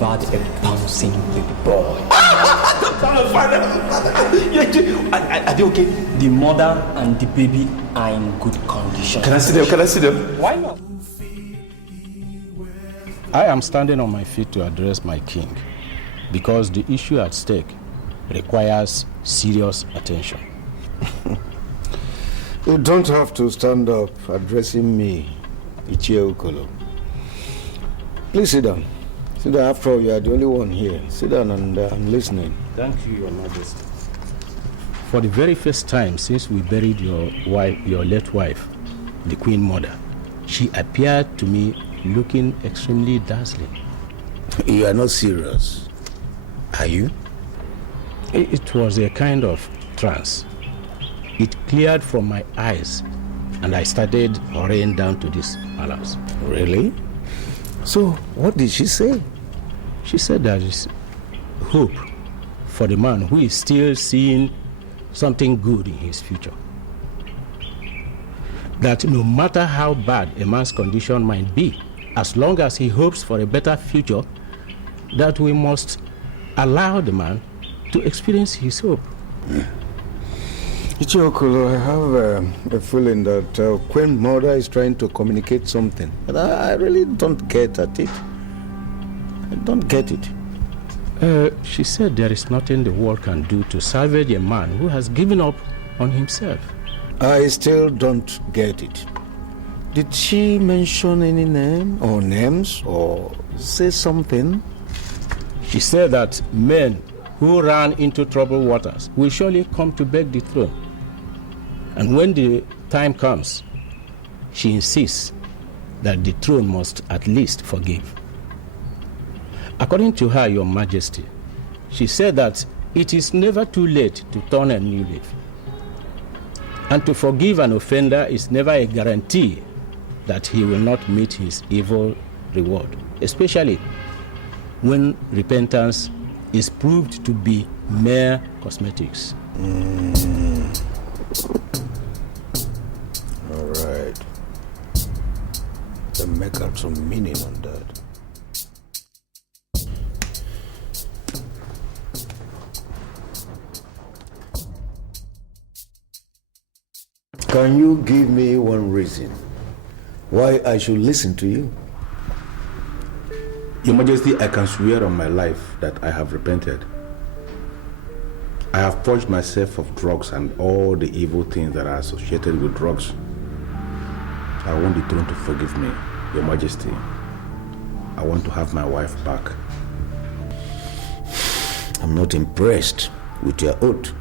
delivered a bouncing baby boy. Are they okay? The mother and the baby are in good condition. Can I see them? Can I see them? Why not? I am standing on my feet to address my king because the issue at stake requires serious attention. You don't have to stand up addressing me, Ichie Okolo. Please sit down. Sit down. After all, you are the only one here. Sit down and I'm listening. Thank you, Your Majesty. For the very first time since we buried your late wife, the Queen Mother, she appeared to me looking extremely dazzling. You are not serious, are you? It was a kind of trance. It cleared from my eyes and I started hurrying down to this palace. Really? So, what did she say? She said there is hope for the man who is still seeing something good in his future. That no matter how bad a man's condition might be, as long as he hopes for a better future, that we must allow the man to experience his hope. Ichie Okolo, I have a feeling that Queen Mother is trying to communicate something. But I really don't get at it. I don't get it. She said there is nothing the world can do to salvage a man who has given up on himself. I still don't get it. Did she mention any name or names or say something? She said that men who ran into troubled waters will surely come to beg the throne. And when the time comes, she insists that the throne must at least forgive. According to her, Your Majesty, she said that it is never too late to turn a new leaf. And to forgive an offender is never a guarantee that he will not meet his evil reward, especially when repentance is proved to be mere cosmetics. All right. Then make out some meaning on that. Can you give me one reason why I should listen to you? Your Majesty, I can swear on my life that I have repented. I have purged myself of drugs and all the evil things that are associated with drugs. I want the throne to forgive me, Your Majesty. I want to have my wife back. I'm not impressed with your oath.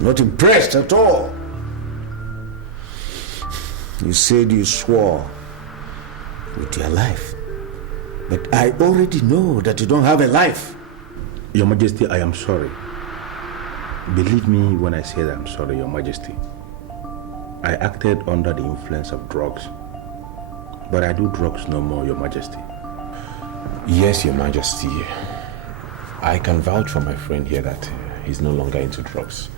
Not impressed at all. You said you swore with your life. But I already know that you don't have a life. Your Majesty, I am sorry. Believe me when I say that I'm sorry, Your Majesty. I acted under the influence of drugs. But I do drugs no more, Your Majesty. Yes, Your Majesty. I can vouch for my friend here that he's no longer into drugs.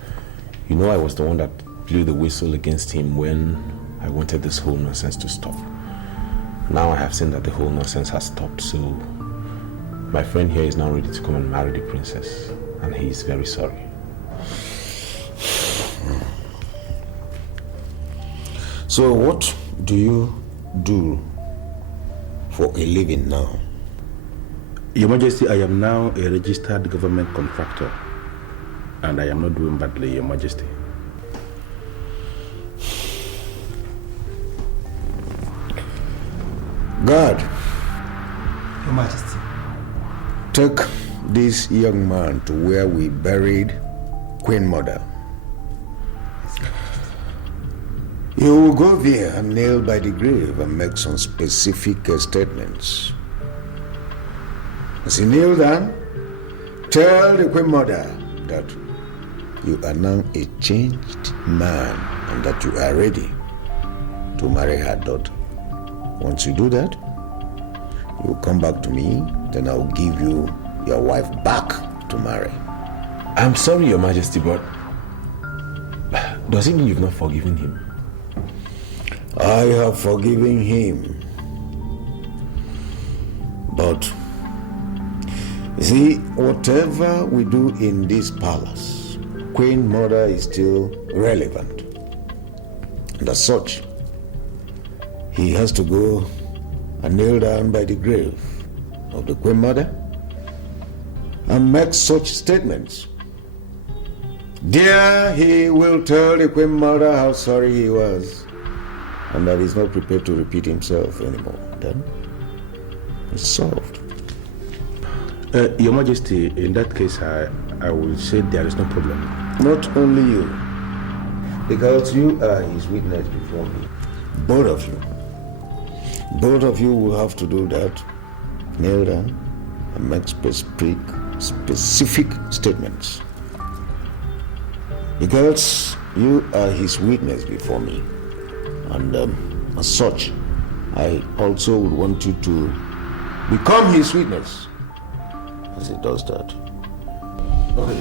You know, I was the one that blew the whistle against him when I wanted this whole nonsense to stop. Now I have seen that the whole nonsense has stopped, so my friend here is now ready to come and marry the princess, and he is very sorry. So what do you do for a living now? Your Majesty, I am now a registered government contractor, and I am not doing badly, Your Majesty. God, Your Majesty. take this young man to where we buried Queen Mother. You will go there and kneel by the grave and make some specific statements. As you kneel down, tell the Queen Mother that you are now a changed man and that you are ready to marry her daughter. Once you do that, you will come back to me, then I'll give you your wife back to marry. I'm sorry, Your Majesty, but does it mean you've not forgiven him? I have forgiven him, but You see, whatever we do in this palace, Queen Mother is still relevant. And as such, he has to go and kneel down by the grave of the Queen Mother and make such statements. There he will tell the Queen Mother how sorry he was and that he's not prepared to repeat himself anymore. Then it's solved. Your Majesty, in that case, I will say there is no problem. Not only you, because you are his witness before me. Both of you. Both of you will have to do that. Kneel down and make specific statements. Because you are his witness before me. And as such, I also would want you to become his witness as he does that. Okay.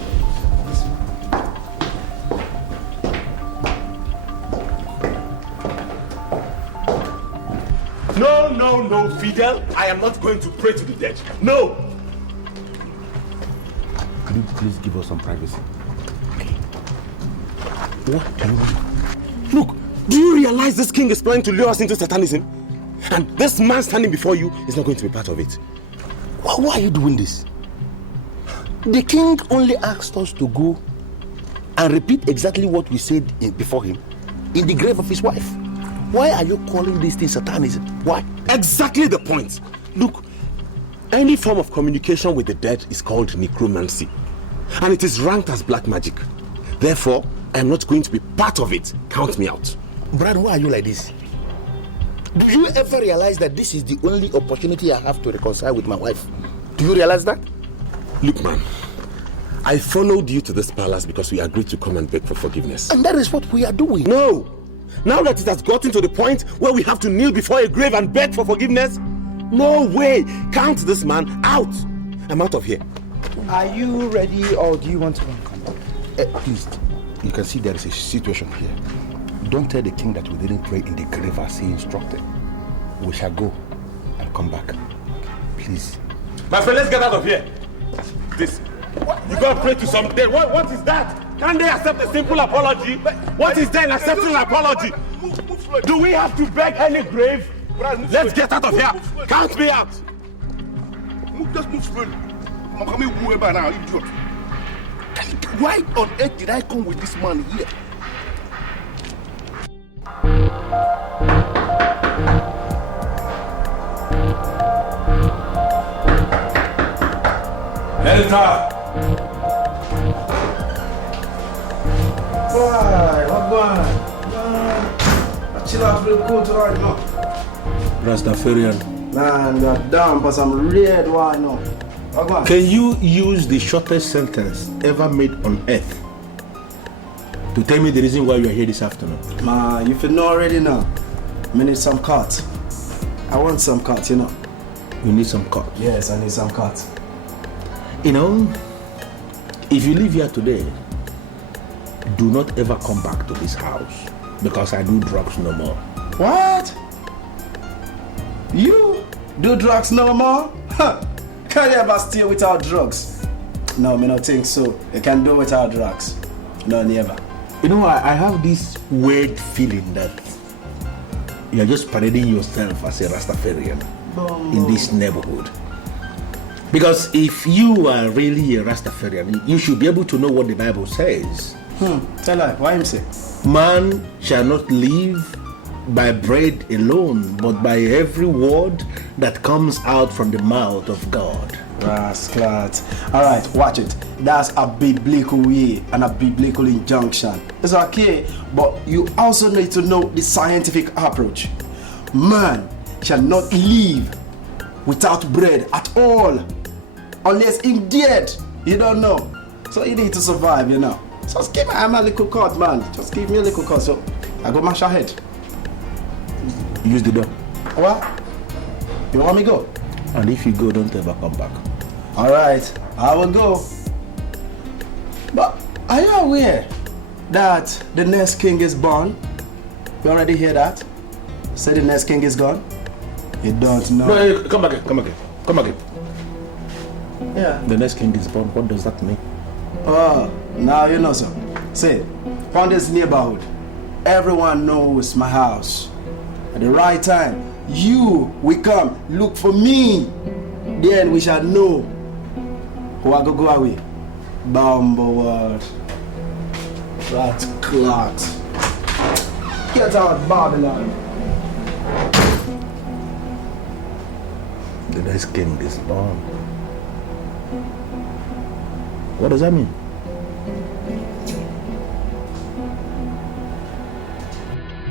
No, Fidel. I am not going to pray to the dead. No! Could you please give us some privacy? What can we do? Look, do you realize this king is planning to lure us into Satanism? And this man standing before you is not going to be part of it. Why are you doing this? The king only asked us to go and repeat exactly what we said before him in the grave of his wife. Why are you calling this thing Satanism? Why? Exactly the point. Look, any form of communication with the dead is called necromancy. And it is ranked as black magic. Therefore, I am not going to be part of it. Count me out. Brad, why are you like this? Do you ever realize that this is the only opportunity I have to reconcile with my wife? Do you realize that? Look, man, I followed you to this palace because we agreed to come and beg for forgiveness. And that is what we are doing. No! Now that it has gotten to the point where we have to kneel before a grave and beg for forgiveness, no way! Count this man out! I'm out of here. Are you ready or do you want to come back? Please, you can see there is a situation here. Don't tell the king that we didn't pray in the grave as he instructed. We shall go and come back. Please. My friend, let's get out of here. This. You gotta pray to some dead. What is that? Can they accept a simple apology? What is there in accepting an apology? Do we have to beg any grave? Let's get out of here. Count me out. Just move slowly. I'm coming whoever now, idiot. Why on earth did I come with this man here? Enter. Why? What going? Chill out real cool tonight, man. Rastafarian. Man, you're down, but I'm red. Why no? What going? Can you use the shortest sentence ever made on earth to tell me the reason why you are here this afternoon? Man, you know already now. I need some cut. I want some cut, you know. You need some cut. Yes, I need some cut. You know, if you live here today, do not ever come back to this house because I do drugs no more. What? You do drugs no more? Huh. Can you ever stay without drugs? No, me not think so. You can do without drugs. No, never. You know, I have this weird feeling that you're just parading yourself as a Rastafarian in this neighborhood. Because if you are really a Rastafarian, you should be able to know what the Bible says. Tell her, why him say? Man shall not live by bread alone, but by every word that comes out from the mouth of God. Rasclat. Alright, watch it. That's a biblical way and a biblical injunction. It's okay, but you also need to know the scientific approach. Man shall not live without bread at all, unless he's dead. You don't know. So you need to survive, you know. So just give me a little cut, man. Just give me a little cut. So I go mash your head. Use the door. What? You want me to go? And if you go, don't ever come back. Alright, I will go. But are you aware that the next king is born? You already hear that? Say the next king is gone? You don't know. No, come back here, come back here, come back here. Yeah. The next king is born. What does that mean? Oh, now you know, sir. See, from this neighborhood, everyone knows my house. At the right time, you will come look for me. Then we shall know who I go away. Bumble word. Rat clot. Get out, Babylon. The next king is born. What does that mean?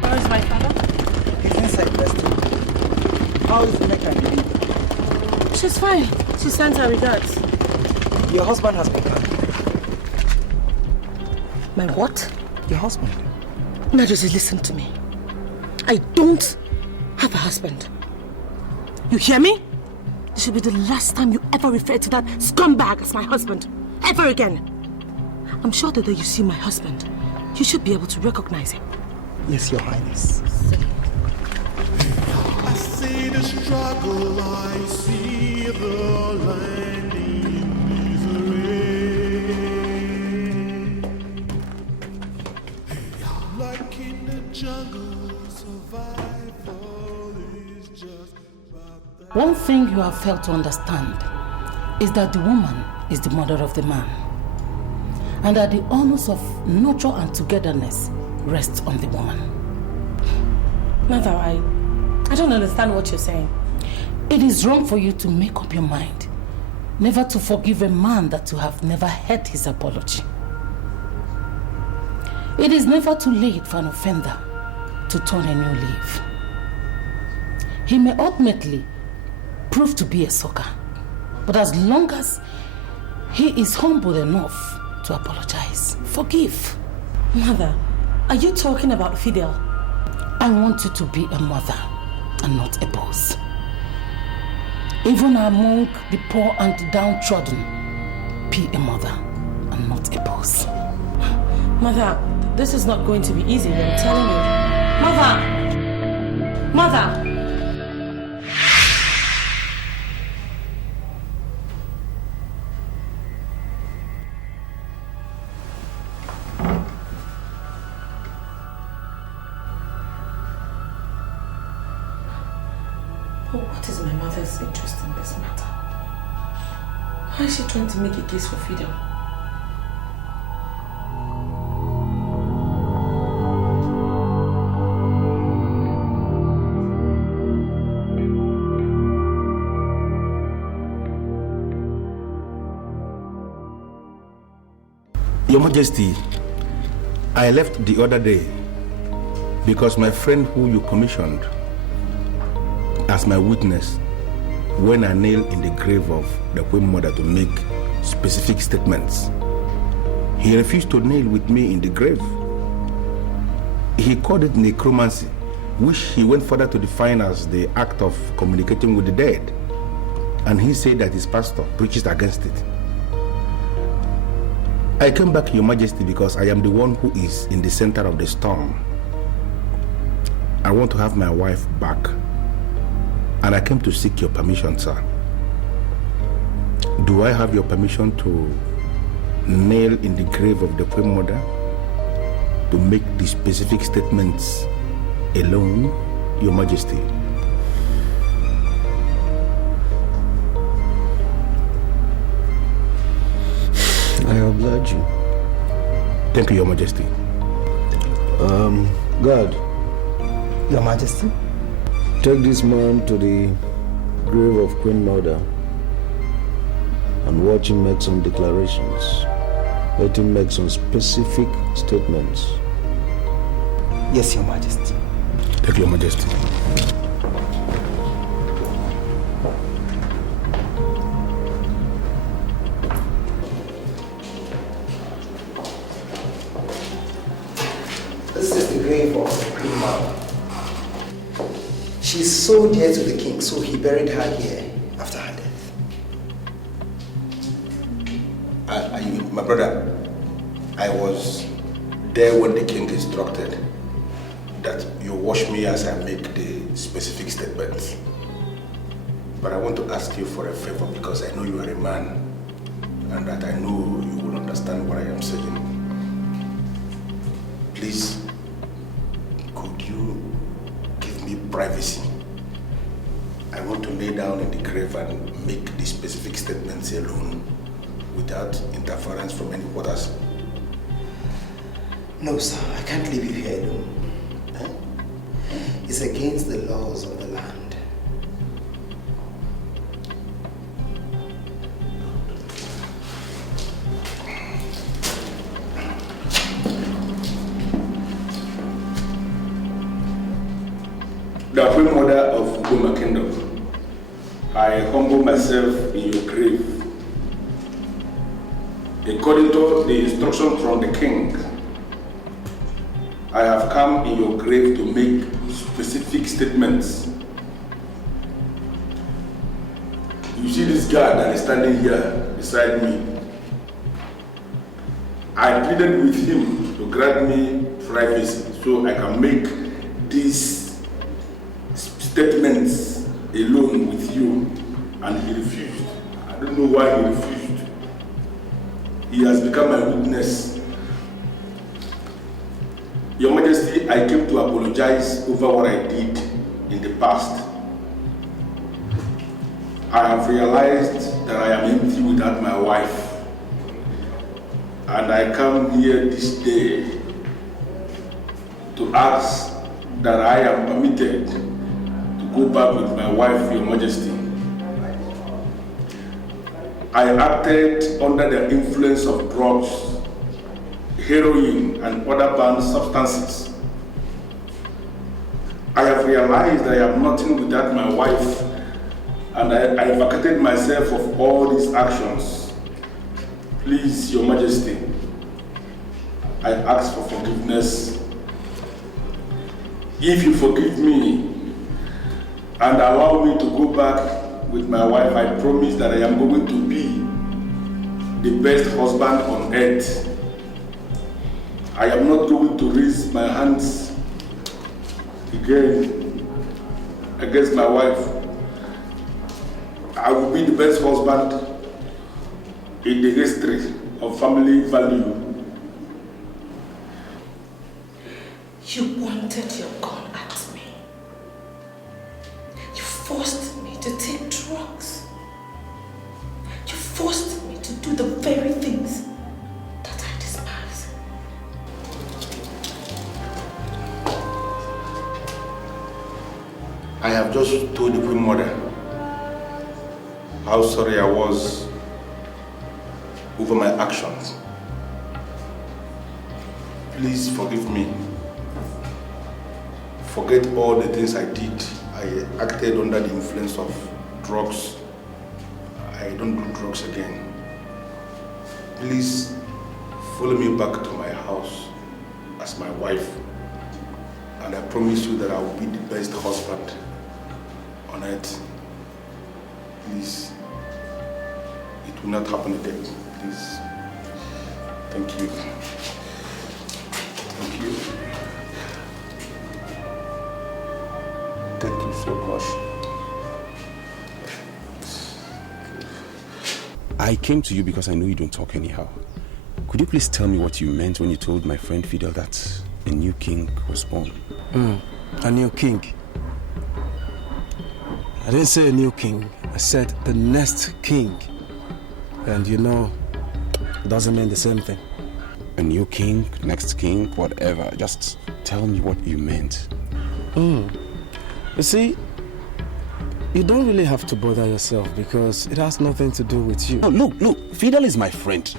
Where is my father? He's inside resting. How is Nneka? She's fine. She sent her regards. Your husband has been back. My what? Your husband? Majesty, listen to me. I don't have a husband. You hear me? This should be the last time you ever refer to that scumbag as my husband. Ever again. I'm sure that you see my husband, you should be able to recognize him. Yes, Your Highness. I see the struggle, I see the land in misery. Like in the jungle, survival is just about that. One thing you have failed to understand is that the woman is the mother of the man, and that the honors of nurture and togetherness rests on the woman. Mother, I don't understand what you're saying. It is wrong for you to make up your mind never to forgive a man that you have never heard his apology. It is never too late for an offender to turn a new leaf. He may ultimately prove to be a sucker, but as long as he is humble enough to apologize, forgive. Mother, are you talking about Fidel? I want you to be a mother and not a boss. Even among the poor and downtrodden, be a mother and not a boss. Mother, this is not going to be easy, I'm telling you. Mother! Mother! What is my mother's interest in this matter? Why is she trying to make a case for Fidel? Your Majesty, I left the other day because my friend who you commissioned as my witness when I nailed in the grave of the Queen Mother to make specific statements, he refused to nail with me in the grave. He called it necromancy, which he went further to define as the act of communicating with the dead. And he said that his pastor preaches against it. I came back, Your Majesty, because I am the one who is in the center of the storm. I want to have my wife back. And I came to seek your permission, sir. Do I have your permission to nail in the grave of the Queen Mother to make the specific statements alone, Your Majesty? I oblige you. Thank you, Your Majesty. God, Your Majesty? take this man to the grave of Queen Mother and watch him make some declarations. Let him make some specific statements. Yes, Your Majesty. Thank you, Your Majesty. This is the grave of Queen Mother. She's so dear to the king, so he buried her here after her death. My brother, I was there when the king instructed that you watch me as I make the specific statements. But I want to ask you for a favor because I know you are a man and that I know you will understand what I am saying. Please, could you give me privacy? I want to lay down in the grave and make the specific statements alone without interference from any others. No, sir, I can't leave you here alone. Huh? It's against the laws of the land. The Queen Mother of Goma Kingdom, I humble myself in your grave. According to the instruction from the king, I have come in your grave to make specific statements. You see this guy that is standing here beside me. I pleaded with him to grant me privacy so I can make these statements alone with you, and he refused. I don't know why he refused. He has become my witness. Your Majesty, I came to apologize over what I did in the past. I have realized that I am empty without my wife, and I come here this day to ask that I am permitted go back with my wife, Your Majesty. I acted under the influence of drugs, heroin, and other banned substances. I have realized that I am nothing without my wife, and I vacated myself of all these actions. Please, Your Majesty, I ask for forgiveness. If you forgive me, and allow me to go back with my wife, I promise that I am going to be the best husband on earth. I am not going to raise my hands again against my wife. I will be the best husband in the history of family value. You pointed your gun at me. You forced me to take drugs. You forced me to do the very things that I despise. I have just told the Queen Mother how sorry I was over my actions. Please forgive me. Forget all the things I did. I acted under the influence of drugs. I don't do drugs again. Please follow me back to my house as my wife. And I promise you that I will be the best husband on earth. Please. It will not happen again. Please. Thank you. Thank you. Thank you so much. I came to you because I know you don't talk anyhow. Could you please tell me what you meant when you told my friend Fidel that a new king was born? A new king? I didn't say a new king. I said the next king. And you know, it doesn't mean the same thing. A new king, next king, whatever. Just tell me what you meant. You see, you don't really have to bother yourself because it has nothing to do with you. No, look, Fidel is my friend.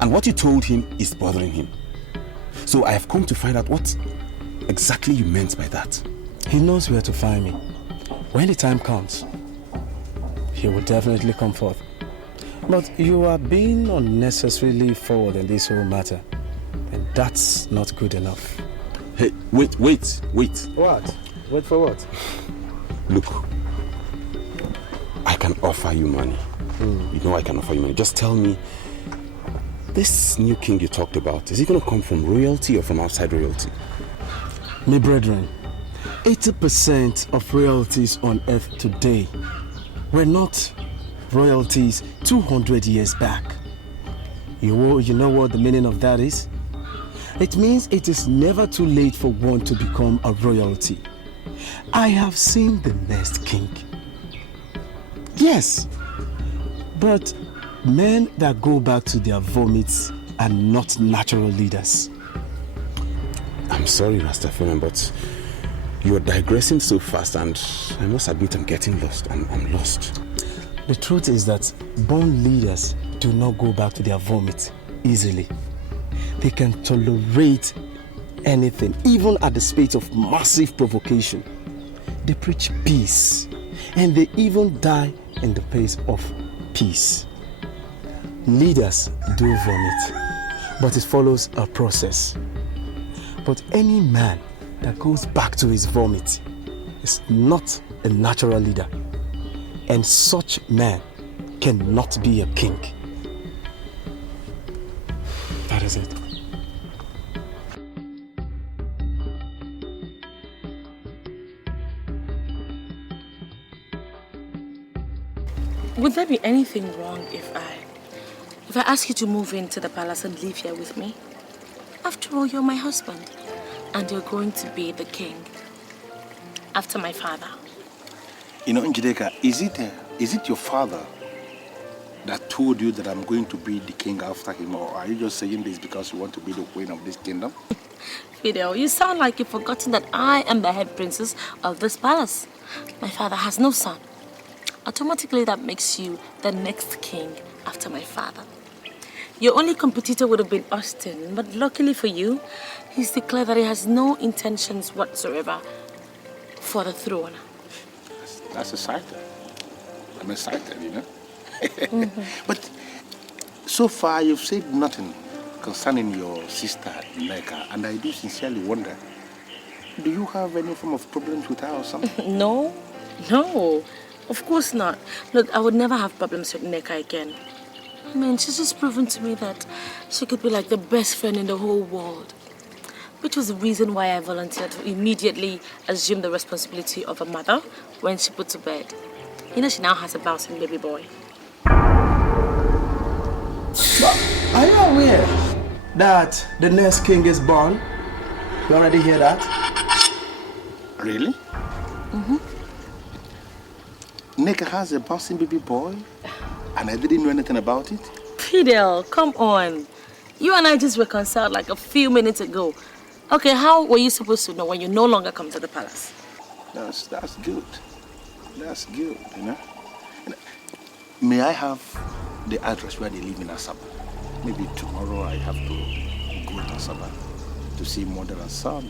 And what you told him is bothering him. So I have come to find out what exactly you meant by that. He knows where to find me. When the time comes, he will definitely come forth. But you are being unnecessarily forward in this whole matter. And that's not good enough. Hey, wait. What? Wait for what? Look, I can offer you money. You know I can offer you money. Just tell me, this new king you talked about, is he going to come from royalty or from outside royalty? My brethren, 80% of royalties on earth today were not royalties 200 years back. You know what the meaning of that is? It means it is never too late for one to become a royalty. I have seen the next king. Yes, but men that go back to their vomits are not natural leaders. I'm sorry, Rastafarian, but you're digressing so fast, and I must admit I'm getting lost. I'm lost. The truth is that born leaders do not go back to their vomit easily. They can tolerate anything, even at the space of massive provocation. They preach peace, and they even die in the place of peace. Leaders do vomit, but it follows a process. But any man that goes back to his vomit is not a natural leader, and such man cannot be a king. That is it. Would there be anything wrong if I ask you to move into the palace and live here with me? After all, you're my husband, and you're going to be the king after my father. You know, Njideka, is it your father that told you that I'm going to be the king after him, or are you just saying this because you want to be the queen of this kingdom? Fidel, you sound like you've forgotten that I am the head princess of this palace. My father has no son. Automatically, that makes you the next king after my father. Your only competitor would have been Austin, but luckily for you, he's declared that he has no intentions whatsoever for the throne. That's exciting. I'm excited, you know. But so far, you've said nothing concerning your sister, Neka, and I do sincerely wonder, do you have any form of problems with her or something? No, of course not. Look, I would never have problems with Neka again. I mean, she's just proven to me that she could be like the best friend in the whole world. Which was the reason why I volunteered to immediately assume the responsibility of a mother when she put to bed. You know, she now has a bouncing baby boy. But are you aware that the next king is born? You already hear that? Really? Neka has a bouncing baby boy, and I didn't know anything about it? Fidel, come on. You and I just reconciled like a few minutes ago. Okay, how were you supposed to know when you no longer come to the palace? That's good. That's good, you know. May I have the address where they live in Asaba? Maybe tomorrow I have to go to Asaba to see mother and son.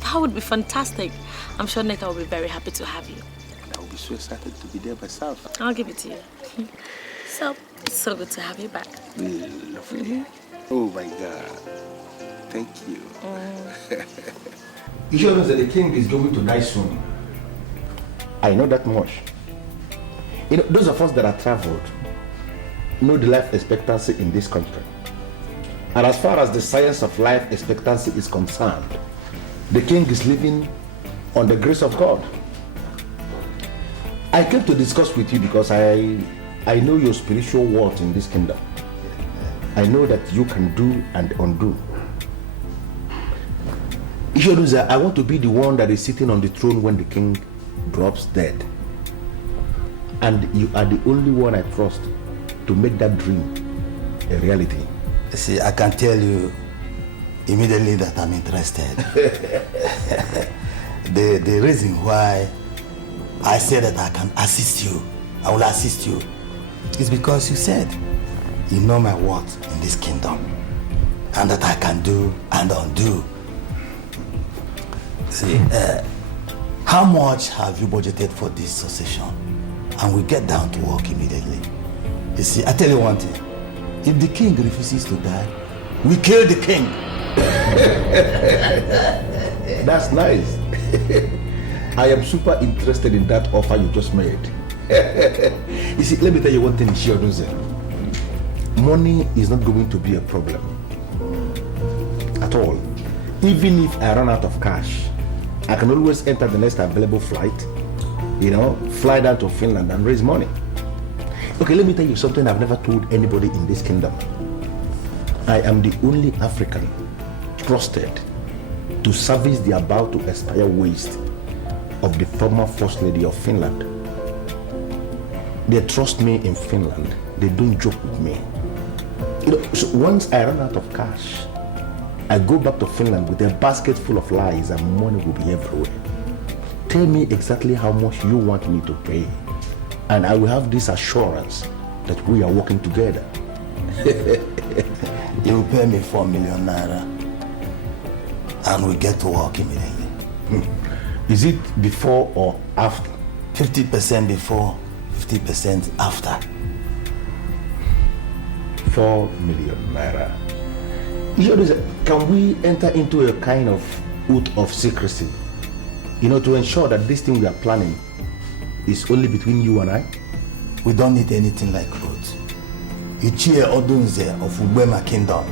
That would be fantastic. I'm sure Neka will be very happy to have you. I will be so excited to be there myself. I'll give it to you. So, it's so good to have you back. Lovely. Oh my God. Thank you. You sure know that the king is going to die soon? I know that much. You know, those of us that have traveled know the life expectancy in this country. And as far as the science of life expectancy is concerned, the king is living on the grace of God. I came to discuss with you because I know your spiritual worth in this kingdom. I know that you can do and undo. Ishoduza, I want to be the one that is sitting on the throne when the king drops dead. And you are the only one I trust to make that dream a reality. See, I can tell you immediately that I'm interested. The reason why I say that I can assist you, I will assist you, is because you said you know my worth in this kingdom and that I can do and undo. See, how much have you budgeted for this succession? And we get down to work immediately. You see, I tell you one thing. If the king refuses to die, we kill the king. That's nice. I am super interested in that offer you just made. You see, let me tell you one thing, Shioduze. Money is not going to be a problem at all. Even if I run out of cash, I can always enter the next available flight fly down to Finland and raise money. Okay, let me tell you something I've never told anybody in this kingdom. I am the only African trusted to service the about to expire waste of the former First Lady of Finland. They trust me in Finland. They don't joke with me. So once I run out of cash, I go back to Finland with a basket full of lies and money will be everywhere. Tell me exactly how much you want me to pay, and I will have this assurance that we are working together. You will pay me 4 million naira and we get to work immediately. Is it before or after? 50% before, 50% after. 4 million naira. Can we enter into a kind of oath of secrecy, to ensure that this thing we are planning is only between you and I? We don't need anything like oath. Ichie Odunze of Ubema Kingdom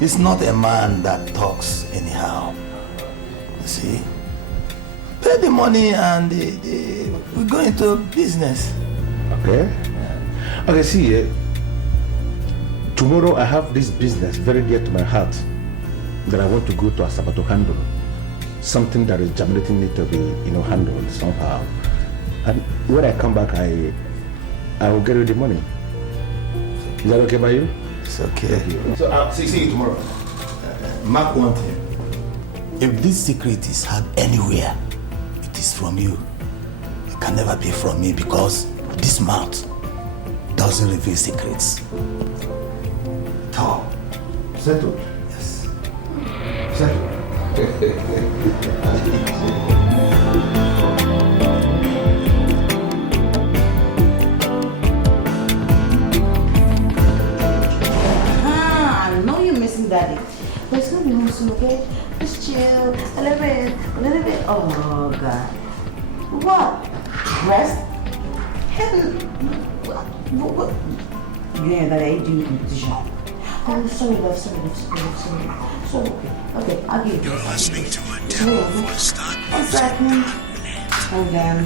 is not a man that talks anyhow. You see? Pay the money and we go into business. Okay. Okay, see, tomorrow I have this business very dear to my heart that I want to go to Asaba to handle. Something that is germinating need to be, handled somehow. And when I come back, I will get you the money. Is that okay by you? It's okay. So I'll see you tomorrow. Mark one thing. If this secret is had anywhere, it is from you. It can never be from me because this mouth doesn't reveal secrets. Tom. Settled? Yes. Settled. Daddy, but it's gonna be home soon, okay? Just chill, a little bit. Oh God, what? Rest? What? You ain't that age doing competition. Oh, sorry, love. Sorry. Okay, I'll give you. You're listening to a devil for start. One second. Hold on.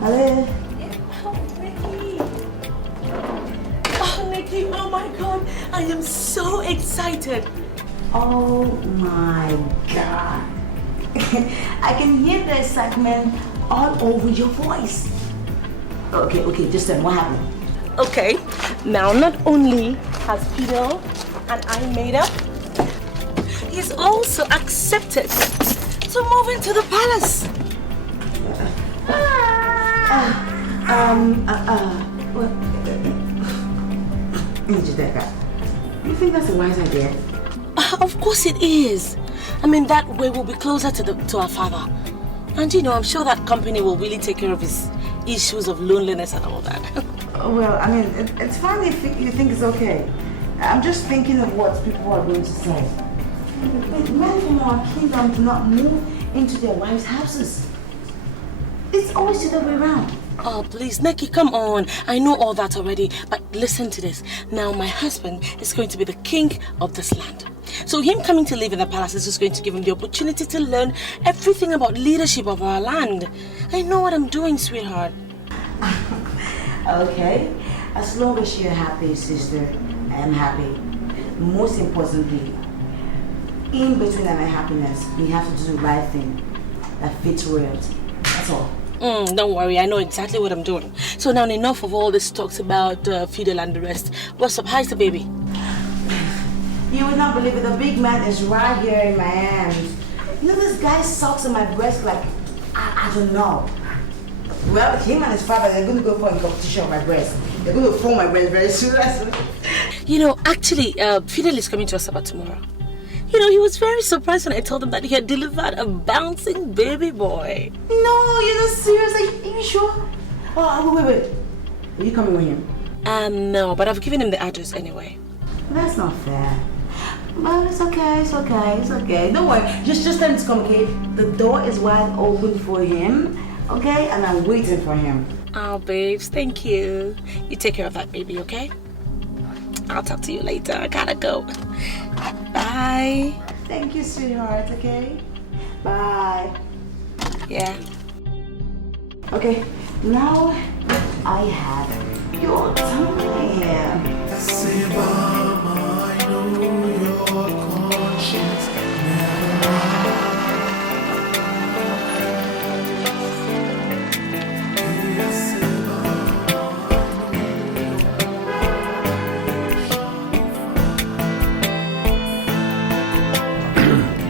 Hello. Nikki, oh my God, I am so excited. Oh my God. I can hear the excitement all over your voice. Okay, just then, what happened? Okay, now not only has Fidel and I made up, he's also accepted to move into the palace. You think that's a wise idea? Of course it is. I mean, that way we'll be closer to our father. And I'm sure that company will really take care of his issues of loneliness and all that. Well, I mean, it's fine if you think it's okay. I'm just thinking of what people are going to say. Men from our kingdom do not move into their wives' houses. It's always the other way around. Oh, please, Neki, come on. I know all that already, but listen to this. Now, my husband is going to be the king of this land. So him coming to live in the palace is just going to give him the opportunity to learn everything about leadership of our land. I know what I'm doing, sweetheart. Okay. As long as you're happy, sister, I am happy. Most importantly, in between our happiness, we have to do the right thing that fits royalty. That's all. Don't worry, I know exactly what I'm doing. So now enough of all this talks about Fidel and the rest. What's up? How's the baby? You would not believe it. The big man is right here in my hands. This guy sucks on my breast like, I don't know. Well, him and his father, they're going to go for a competition on my breast. They're going to form my breast very soon. Actually, Fidel is coming to Asaba tomorrow. He was very surprised when I told him that he had delivered a bouncing baby boy. No, you're not serious. Are you sure? Oh, wait. Are you coming with him? No, but I've given him the address anyway. That's not fair. Well, it's okay. Don't worry. Just tell him to come, okay? The door is wide open for him, okay? And I'm waiting for him. Oh, babes, thank you. You take care of that baby, okay? I'll talk to you later. I gotta go. Bye. Thank you, sweetheart, okay? Bye. Yeah. Okay, now I have your time. Say, Mama, I know your conscience never lies. Yes,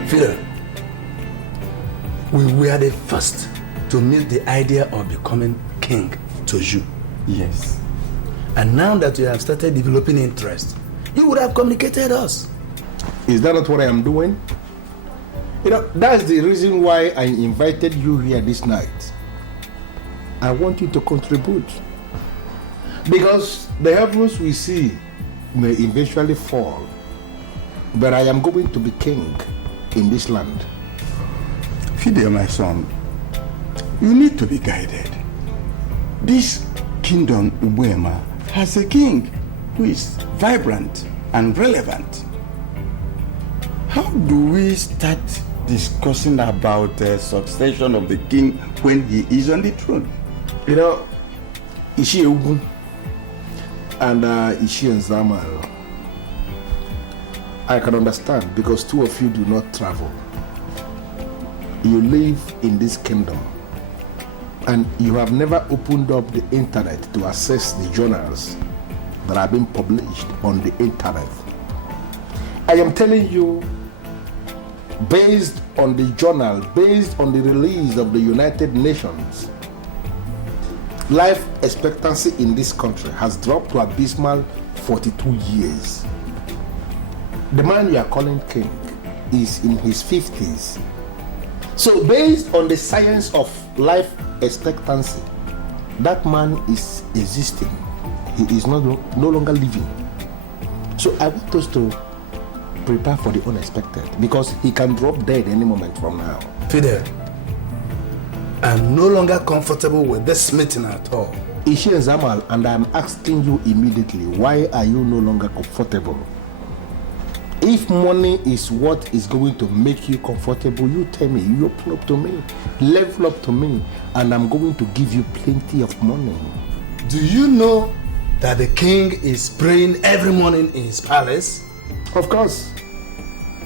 Fidel, we were the first to meet the idea of becoming king to you. Yes. And now that you have started developing interest, you would have communicated us. Is that not what I am doing? You know, that's the reason why I invited you here this night. I want you to contribute. Because the heavens we see may eventually fall, but I am going to be king in this land. Fidel, my son, you need to be guided. This kingdom, Ubuema, has a king who is vibrant and relevant. How do we start discussing about the succession of the king when he is on the throne? You know, Ishi Ugu and Ishi and Zamal, I can understand because two of you do not travel. You live in this kingdom and you have never opened up the internet to access the journals that are being published on the internet. I am telling you, based on the journal, based on the release of the United Nations, life expectancy in this country has dropped to abysmal 42 years. The man you are calling king is in his 50s. So based on the science of life expectancy, that man is existing. He is no longer living. So I want us to prepare for the unexpected because he can drop dead any moment from now. Fidel, I'm no longer comfortable with this meeting at all. Ishi and Zamal, and I'm asking you immediately, why are you no longer comfortable? If money is what is going to make you comfortable, you tell me, you open up to me, level up to me, and I'm going to give you plenty of money. Do you know that the king is praying every morning in his palace? Of course.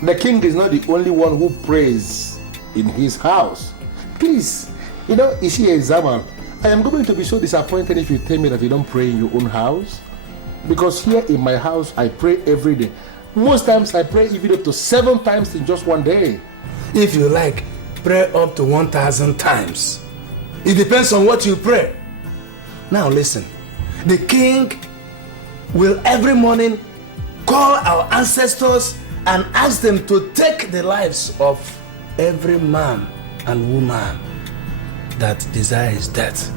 The king is not the only one who prays in his house. Please, you know, Ishi and Zamal, I am going to be so disappointed if you tell me that you don't pray in your own house. Because here in my house, I pray every day. Most times I pray even up to 7 times in just one day. If you like, pray up to 1,000 times. It depends on what you pray. Now listen, the king will every morning call our ancestors and ask them to take the lives of every man and woman that desires death.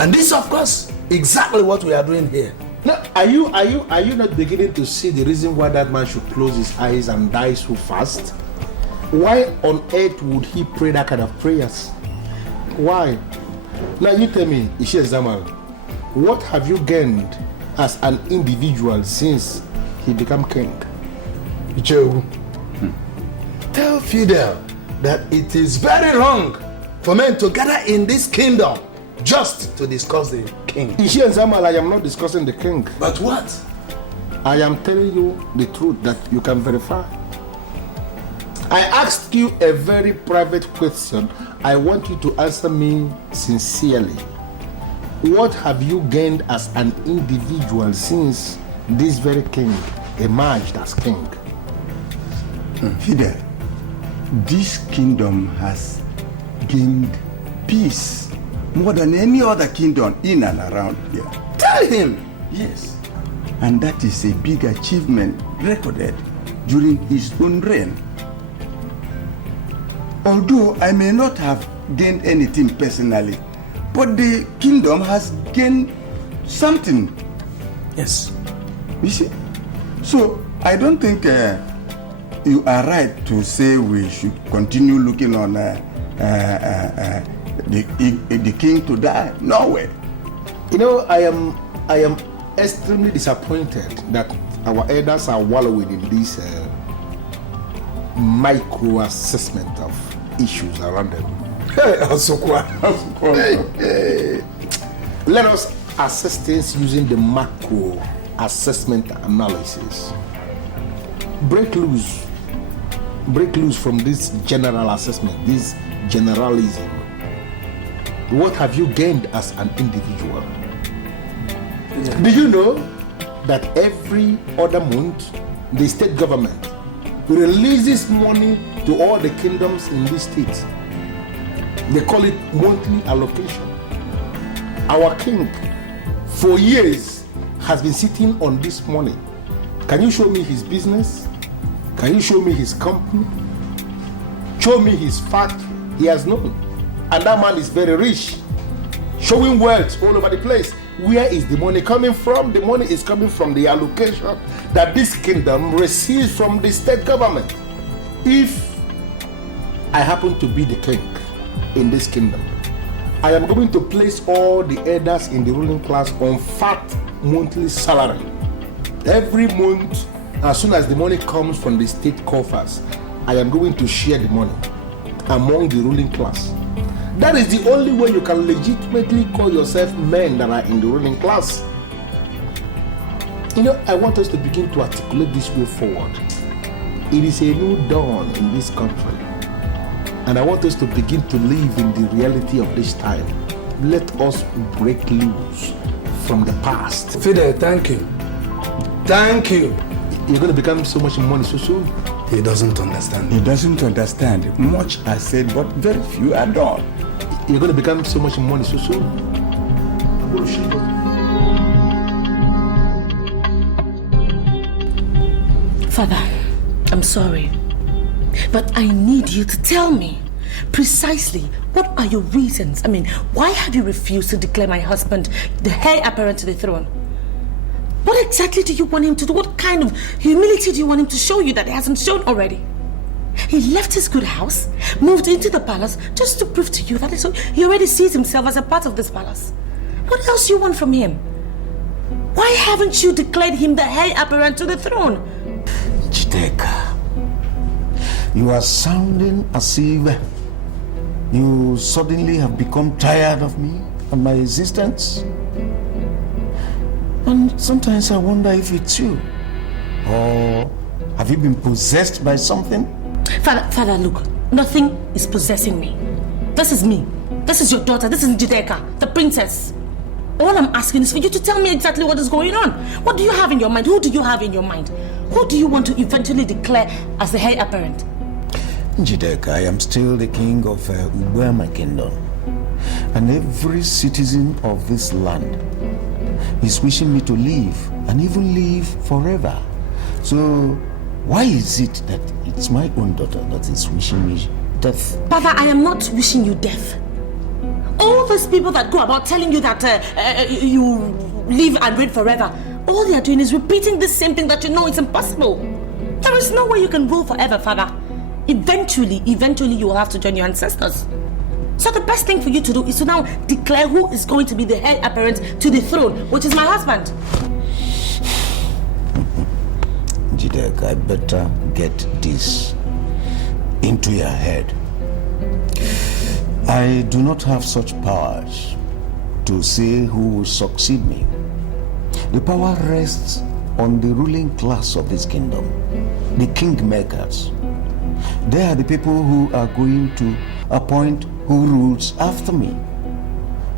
And this, of course, exactly what we are doing here. Now, are you not beginning to see the reason why that man should close his eyes and die so fast? Why on earth would he pray that kind of prayers? Why? Now you tell me, Ishi Zamal, what have you gained as an individual since he became king? Joe, tell Fidel that it is very wrong for men to gather in this kingdom just to discuss the king. Ishi and Zamal, I am not discussing the king. But what? I am telling you the truth that you can verify. I asked you a very private question. I want you to answer me sincerely. What have you gained as an individual since this very king emerged as king? Fidel, this kingdom has gained peace more than any other kingdom in and around here. Tell him! Yes. And that is a big achievement recorded during his own reign. Although I may not have gained anything personally, but the kingdom has gained something. Yes. You see? So I don't think you are right to say we should continue looking on the king to die. No way. You know, I am extremely disappointed that our elders are wallowing in this micro assessment of issues around them. Let us assess things using the macro assessment analysis. Break loose from this general assessment, this generalism. What have you gained as an individual? Do you know that every other month the state government releases money to all the kingdoms in this state? They call it monthly allocation. Our king for years has been sitting on this money. Can you show me his business? Can you show me his company? Show me his factory. He has none. And that man is very rich, showing wealth all over the place. Where is the money coming from? The money is coming from the allocation that this kingdom receives from the state government. If I happen to be the king in this kingdom, I am going to place all the elders in the ruling class on fat monthly salary. Every month, as soon as the money comes from the state coffers, I am going to share the money among the ruling class. That is the only way you can legitimately call yourself men that are in the ruling class. You know, I want us to begin to articulate this way forward. It is a new dawn in this country, and I want us to begin to live in the reality of this time. Let us break loose from the past. Fidel, thank you. Thank you. You're going to become so much money so soon. He doesn't understand. He doesn't understand. Much I said, but very few are done. You're going to become so much money so soon. Father, I'm sorry, but I need you to tell me precisely what are your reasons. I mean, why have you refused to declare my husband the heir apparent to the throne? What exactly do you want him to do? What kind of humility do you want him to show you that he hasn't shown already? He left his good house, moved into the palace just to prove to you that he already sees himself as a part of this palace. What else do you want from him? Why haven't you declared him the heir apparent to the throne? Dike, you are sounding as if you suddenly have become tired of me and my existence. And sometimes I wonder if it's you. Or have you been possessed by something? Father, look, nothing is possessing me. This is me. This is your daughter. This is Dike, the princess. All I'm asking is for you to tell me exactly what is going on. What do you have in your mind? Who do you have in your mind? Who do you want to eventually declare as the heir apparent? Dike, I am still the king of Ubuama kingdom. And every citizen of this land is wishing me to live, and even live forever. So why is it that it's my own daughter that is wishing me death? Father, I am not wishing you death. All those people that go about telling you that you live and reign forever, all they are doing is repeating the same thing that you know is impossible. There is no way you can rule forever, Father. Eventually you will have to join your ancestors. So the best thing for you to do is to now declare who is going to be the heir apparent to the throne, which is my husband. Dike, I better get this into your head. I do not have such powers to say who will succeed me. The power rests on the ruling class of this kingdom, the kingmakers. They are the people who are going to appoint who rules after me.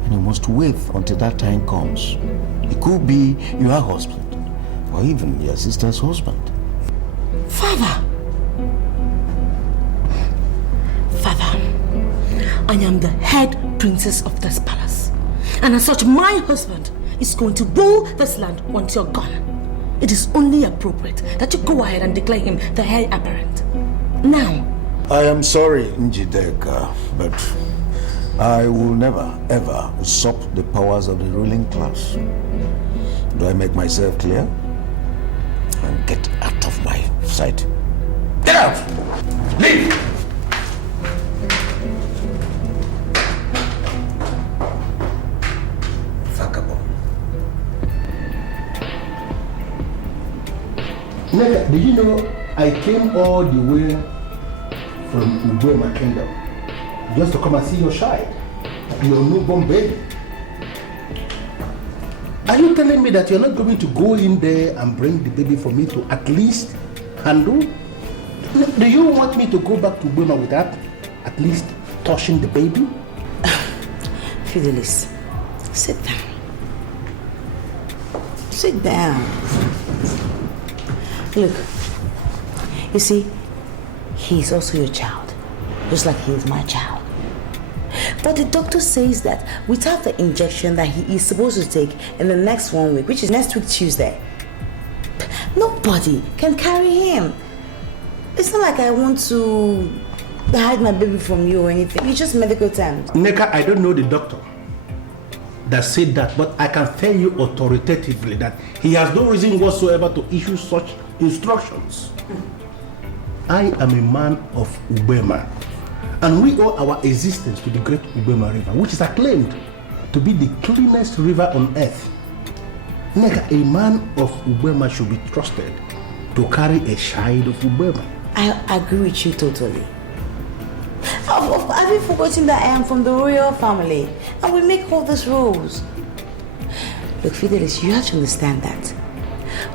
And you must wait until that time comes. It could be your husband, or even your sister's husband. Father, I am the head princess of this palace. And as such, my husband is going to rule this land once you're gone. It is only appropriate that you go ahead and declare him the heir apparent. Now. I am sorry, Dike, but I will never, ever usurp the powers of the ruling class. Do I make myself clear? And get out of my sight. Get out! Leave! Nigga, did you know I came all the way from Ubuama Kingdom just to come and see your child, your newborn baby. Are you telling me that you're not going to go in there and bring the baby for me to at least handle? Do you want me to go back to Burma without at least touching the baby? Fidelis, sit down. Sit down. Look, you see, he's also your child, just like he is my child. But the doctor says that without the injection that he is supposed to take in the next 1 week, which is next week Tuesday, nobody can carry him. It's not like I want to hide my baby from you or anything. It's just medical terms. Neka, I don't know the doctor that said that, but I can tell you authoritatively that he has no reason whatsoever to issue such instructions. I am a man of Ubema, and we owe our existence to the great Ubema River, which is acclaimed to be the cleanest river on earth. Neka, a man of Ubema should be trusted to carry a child of Ubema. I agree with you totally. Have you forgotten that I am from the royal family and we make all these rules? Look, Fidelis, you have to understand that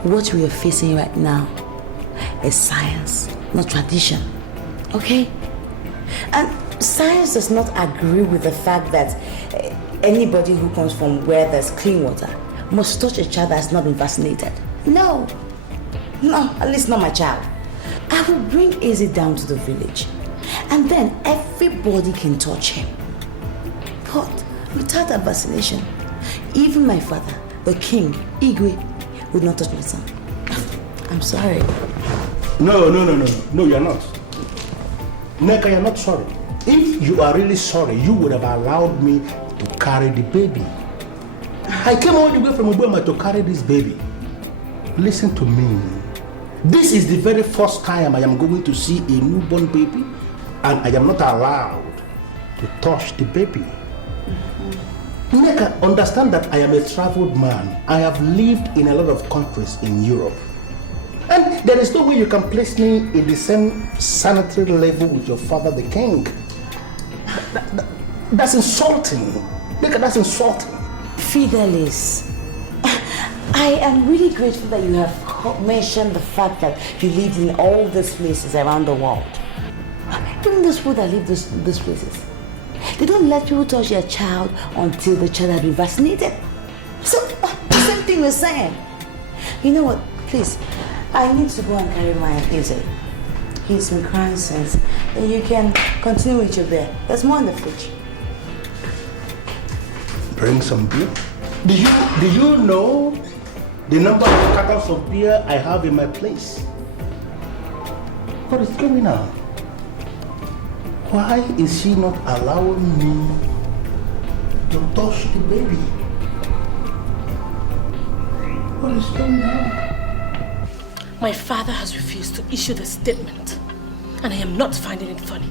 what we are facing right now is science, not tradition. Okay? And science does not agree with the fact that anybody who comes from where there's clean water must touch a child that has not been vaccinated. No, at least not my child. I will bring Izzy down to the village and then everybody can touch him. But without a vaccination, even my father, the king, Igwe, would not touch my son. I'm sorry. No, you're not. Neka, you're not sorry. If you are really sorry, you would have allowed me to carry the baby. I came all the way from Ubema to carry this baby. Listen to me. This is the very first time I am going to see a newborn baby, and I am not allowed to touch the baby. Neka, understand that I am a traveled man. I have lived in a lot of countries in Europe. And there is no way you can place me in the same sanitary level with your father, the king. That's insulting. Neka, that's insulting. Fidelis, I am really grateful that you have mentioned the fact that you lived in all these places around the world. Even those people that live these places, they don't let people touch their child until the child has been vaccinated. So, the same thing we're saying. You know what, please, I need to go and carry my Izzy. He's been crying since. And you can continue with your beer. There's more in the fridge. Bring some beer? Do you know the number of cartons of beer I have in my place? What is going on? Why is she not allowing me to touch the baby? What is going on? My father has refused to issue the statement, and I am not finding it funny.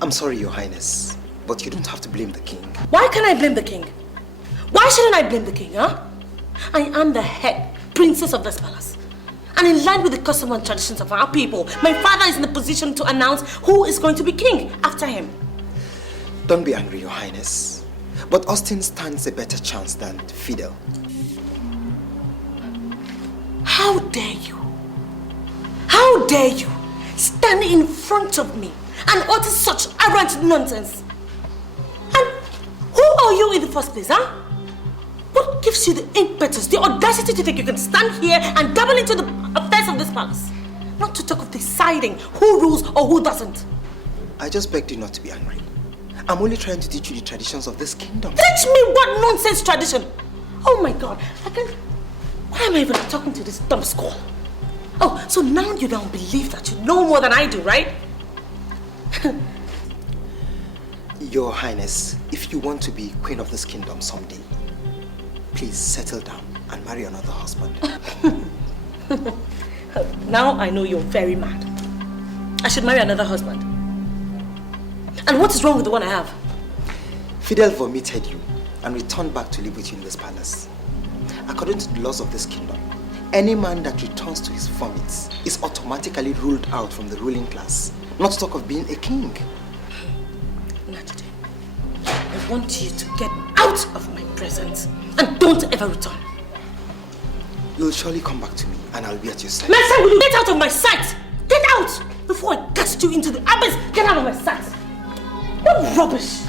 I'm sorry, Your Highness, but you don't have to blame the king. Why can't I blame the king? Why shouldn't I blame the king, huh? I am the head princess of this palace. And in line with the custom and traditions of our people, my father is in a position to announce who is going to be king after him. Don't be angry, Your Highness, but Austin stands a better chance than Fidel. How dare you? How dare you stand in front of me and utter such arrogant nonsense? And who are you in the first place, huh? What gives you the impetus, the audacity to think you can stand here and dabble into the affairs of this palace? Not to talk of deciding who rules or who doesn't. I just begged you not to be angry. I'm only trying to teach you the traditions of this kingdom. Teach me what nonsense tradition? Oh my God, I can't... Why am I even talking to this dumb squall? Oh, so now you don't believe that you know more than I do, right? Your Highness, if you want to be queen of this kingdom someday, please settle down and marry another husband. Now I know you're very mad. I should marry another husband. And what is wrong with the one I have? Fidel vomited you and returned back to live with you in this palace. According to the laws of this kingdom, any man that returns to his vomits is automatically ruled out from the ruling class Not to talk of being a king. Najide, I want you to get out of my presence and don't ever return. You'll surely come back to me and I'll be at your side. My son, will you get out of my sight? Get out before I cast you into the abyss. Get out of my sight. What rubbish.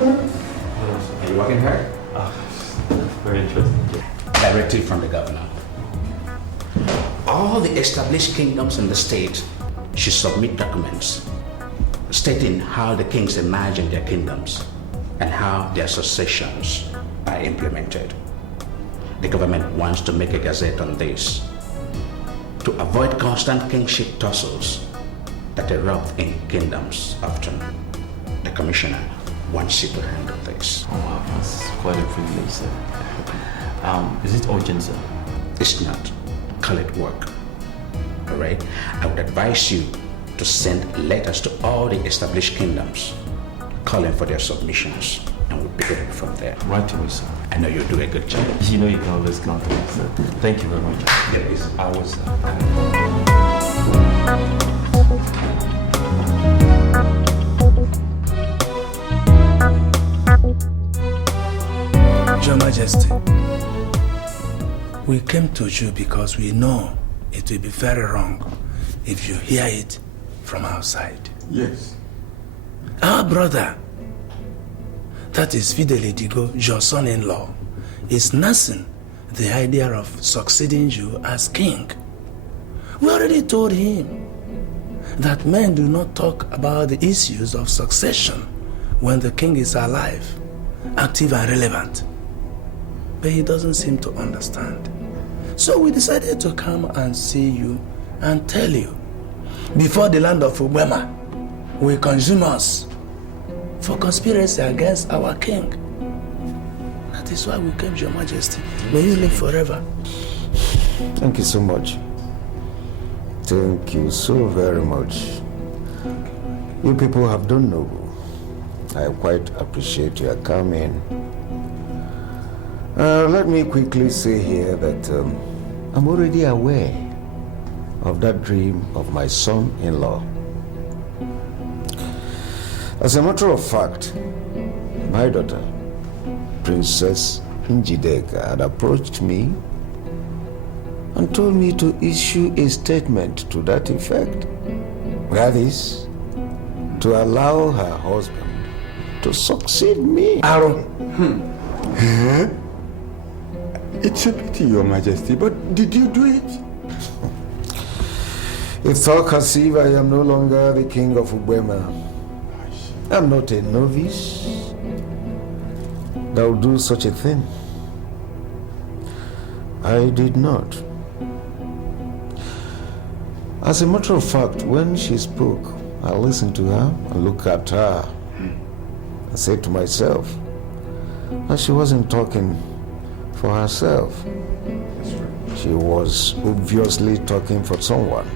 Are you working hard? Very interesting. Directive from the governor. All the established kingdoms in the state should submit documents stating how the kings imagine their kingdoms and how their successions are implemented. The government wants to make a gazette on this to avoid constant kingship tussles that erupt in kingdoms often. The commissioner wants you to handle this. Oh wow, that's quite a privilege, sir. Is it urgent, sir? It's not. Call it work. Alright? I would advise you to send letters to all the established kingdoms calling for their submissions, and we'll pick it up from there. Right away, sir. I know you'll do a good job. You know you can always count on me, sir. Thank you very much. Yeah, please. I was, Your Majesty, we came to you because we know it will be very wrong if you hear it from outside. Yes. Our brother, that is Fidele Digo, your son-in-law, is nursing the idea of succeeding you as king. We already told him that men do not talk about the issues of succession when the king is alive, active and relevant. But he doesn't seem to understand. So we decided to come and see you and tell you, before the land of Ubema will consume us for conspiracy against our king. That is why we came, Your Majesty. May you live forever. Thank you so much. Thank you so very much. You people have done noble. I quite appreciate your coming. Let me quickly say here that I'm already aware of that dream of my son-in-law. As a matter of fact, my daughter, Princess Njideka, had approached me and told me to issue a statement to that effect. That is, to allow her husband to succeed me. Aaron. Huh? It's a pity, Your Majesty, but did you do it? It's talk as if I am no longer the king of Ubema. I'm not a novice that will do such a thing. I did not. As a matter of fact, when she spoke, I listened to her and looked at her. I said to myself that she wasn't talking for herself. She was obviously talking for someone.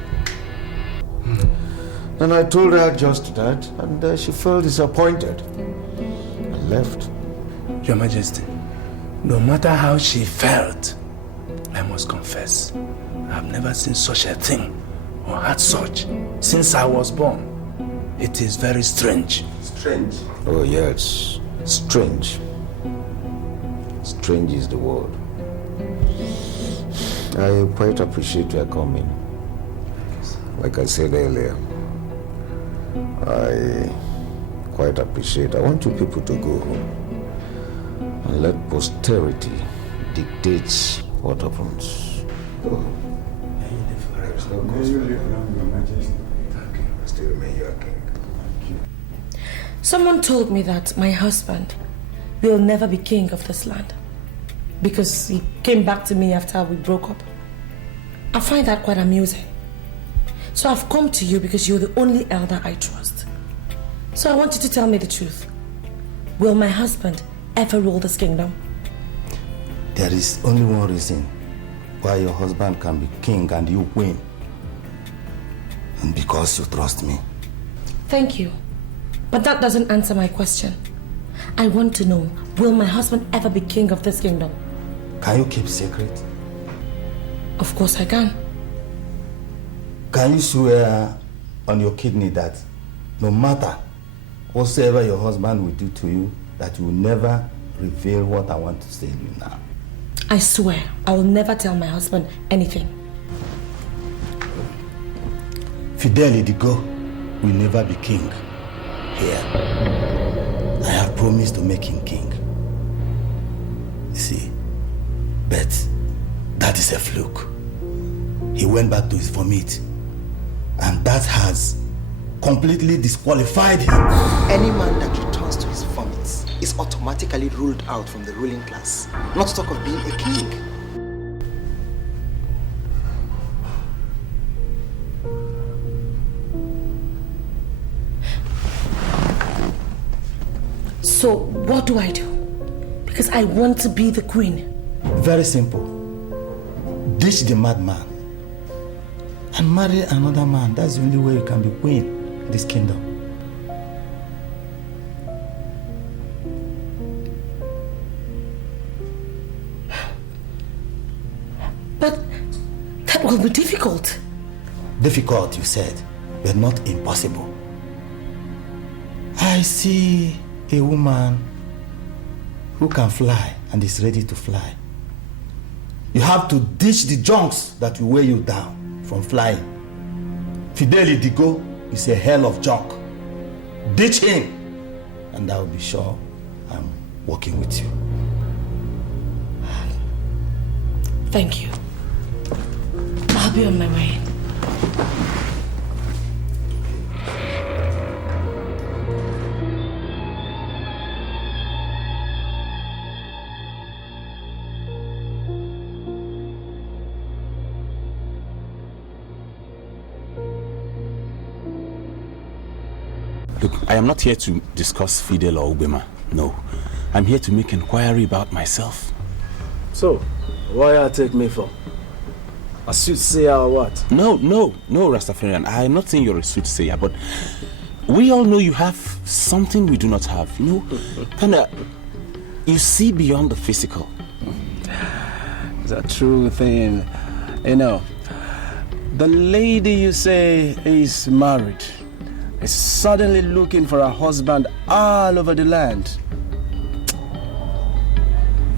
And I told her just that, and she felt disappointed and left. Your Majesty, no matter how she felt, I must confess, I've never seen such a thing or had such since I was born. It is very strange. Strange? Oh yes, strange. Strange is the word. I quite appreciate your coming. Like I said earlier, I quite appreciate. I want you people to go home and let posterity dictate what happens. Go. May you live long, Your Majesty. Thank you. Still remain your king. Thank you. Someone told me that my husband will never be king of this land because he came back to me after we broke up. I find that quite amusing. So I've come to you because you're the only elder I trust. So I want you to tell me the truth. Will my husband ever rule this kingdom? There is only one reason why your husband can be king and you win. And because you trust me. Thank you. But that doesn't answer my question. I want to know, will my husband ever be king of this kingdom? Can you keep secret? Of course I can. Can you swear on your kidney that no matter whatsoever your husband will do to you, that you will never reveal what I want to say to you now? I swear, I will never tell my husband anything. Fidel Dike will never be king here. I have promised to make him king. You see, but that is a fluke. He went back to his vomit, and that has completely disqualified him. Any man that returns to his vomit is automatically ruled out from the ruling class, not to talk of being a king. So what do I do? Because I want to be the queen. Very simple. Ditch the madman and marry another man. That's the only way you can be queen in this kingdom. But that will be difficult. Difficult, you said, but not impossible. I see a woman who can fly and is ready to fly. You have to ditch the junks that will weigh you down from flying. Fidel Dike is a hell of junk. Ditch him, and I will be sure I'm working with you. Thank you. I'll be on my way. Look, I am not here to discuss Fidel or Ubema. No. I'm here to make inquiry about myself. So, why you take me for? A soothsayer or what? No, Rastafarian. I am not saying you're a soothsayer, but we all know you have something we do not have. You know, kinda, you see beyond the physical. It's a true thing. You know, the lady you say is married is suddenly looking for a husband all over the land.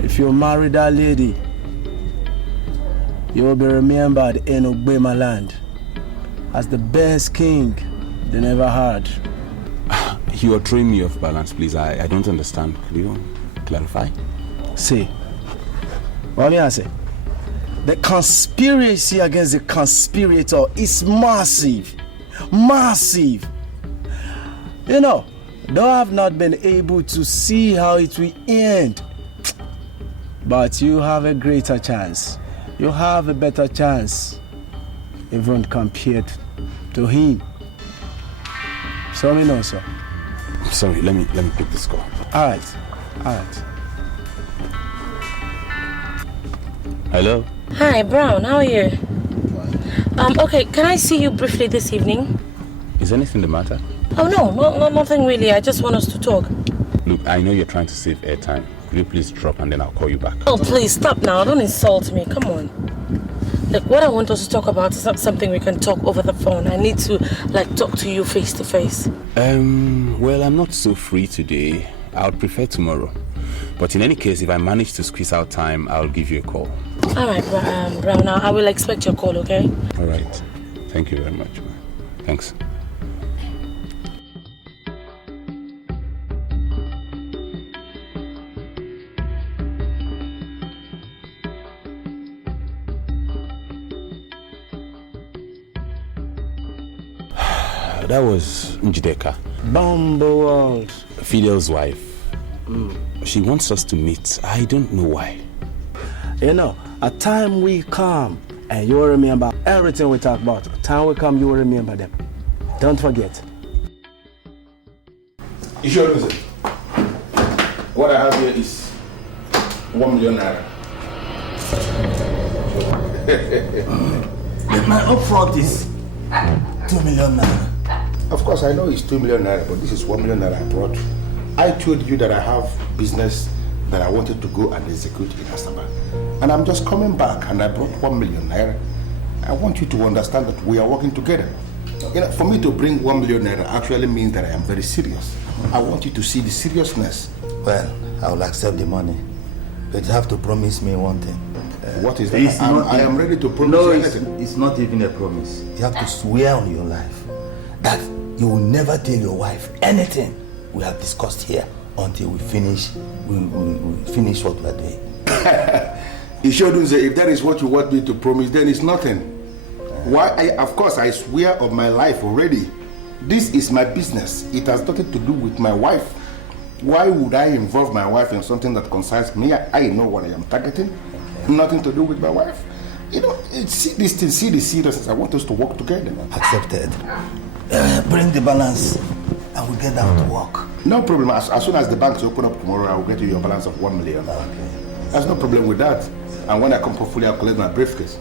If you marry that lady, you will be remembered in Ubema land as the best king they never had. You are throwing me off balance, please. I don't understand. Could you clarify? See, what may I say? The conspiracy against the conspirator is massive. Massive. You know, though I've not been able to see how it will end, but you have a greater chance. You have a better chance, even compared to him. So me know, sir. Sorry, let me pick this call. All right. Hello. Hi, Brown. How are you? Okay, can I see you briefly this evening? Is anything the matter? Oh no, nothing really. I just want us to talk. Look, I know you're trying to save airtime. Could you please drop and then I'll call you back? Oh, please stop now. Don't insult me. Come on. Look, what I want us to talk about is not something we can talk over the phone. I need to, talk to you face to face. Well, I'm not so free today. I would prefer tomorrow. But in any case, if I manage to squeeze out time, I'll give you a call. All right, Brown. Now I will expect your call, okay? All right. Thank you very much. Thanks. That was Njideka. Bumble world. Fidel's wife. She wants us to meet. I don't know why. You know, a time will come and you will remember everything we talk about. A time will come, you will remember them. Don't forget. You sure lose it? What I have here is 1 million naira. But my upfront is 2 million naira. Of course, I know it's 2 million naira, but this is 1 million naira I brought. I told you that I have business that I wanted to go and execute in Asaba. And I'm just coming back and I brought 1 million naira. I want you to understand that we are working together. You know, for me to bring 1 million naira actually means that I am very serious. I want you to see the seriousness. Well, I will accept the money. But you have to promise me one thing. What is that? I am ready to promise you anything. It's not even a promise. You have to swear on your life that you will never tell your wife anything we have discussed here until we finish what we are doing. You shouldn't say, if that is what you want me to promise, then it's nothing. Why? Of course, I swear on my life already. This is my business. It has nothing to do with my wife. Why would I involve my wife in something that concerns me? I know what I am targeting. Nothing to do with my wife. You know, see this thing, see the seriousness. I want us to work together. Accepted. Bring the balance and we'll get down to work. No problem. As soon as the banks open up tomorrow, I'll get you your balance of 1 million. Okay. There's no problem with that. And when I come hopefully, I'll collect my briefcase.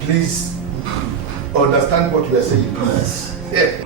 Please understand what you are saying. Yeah.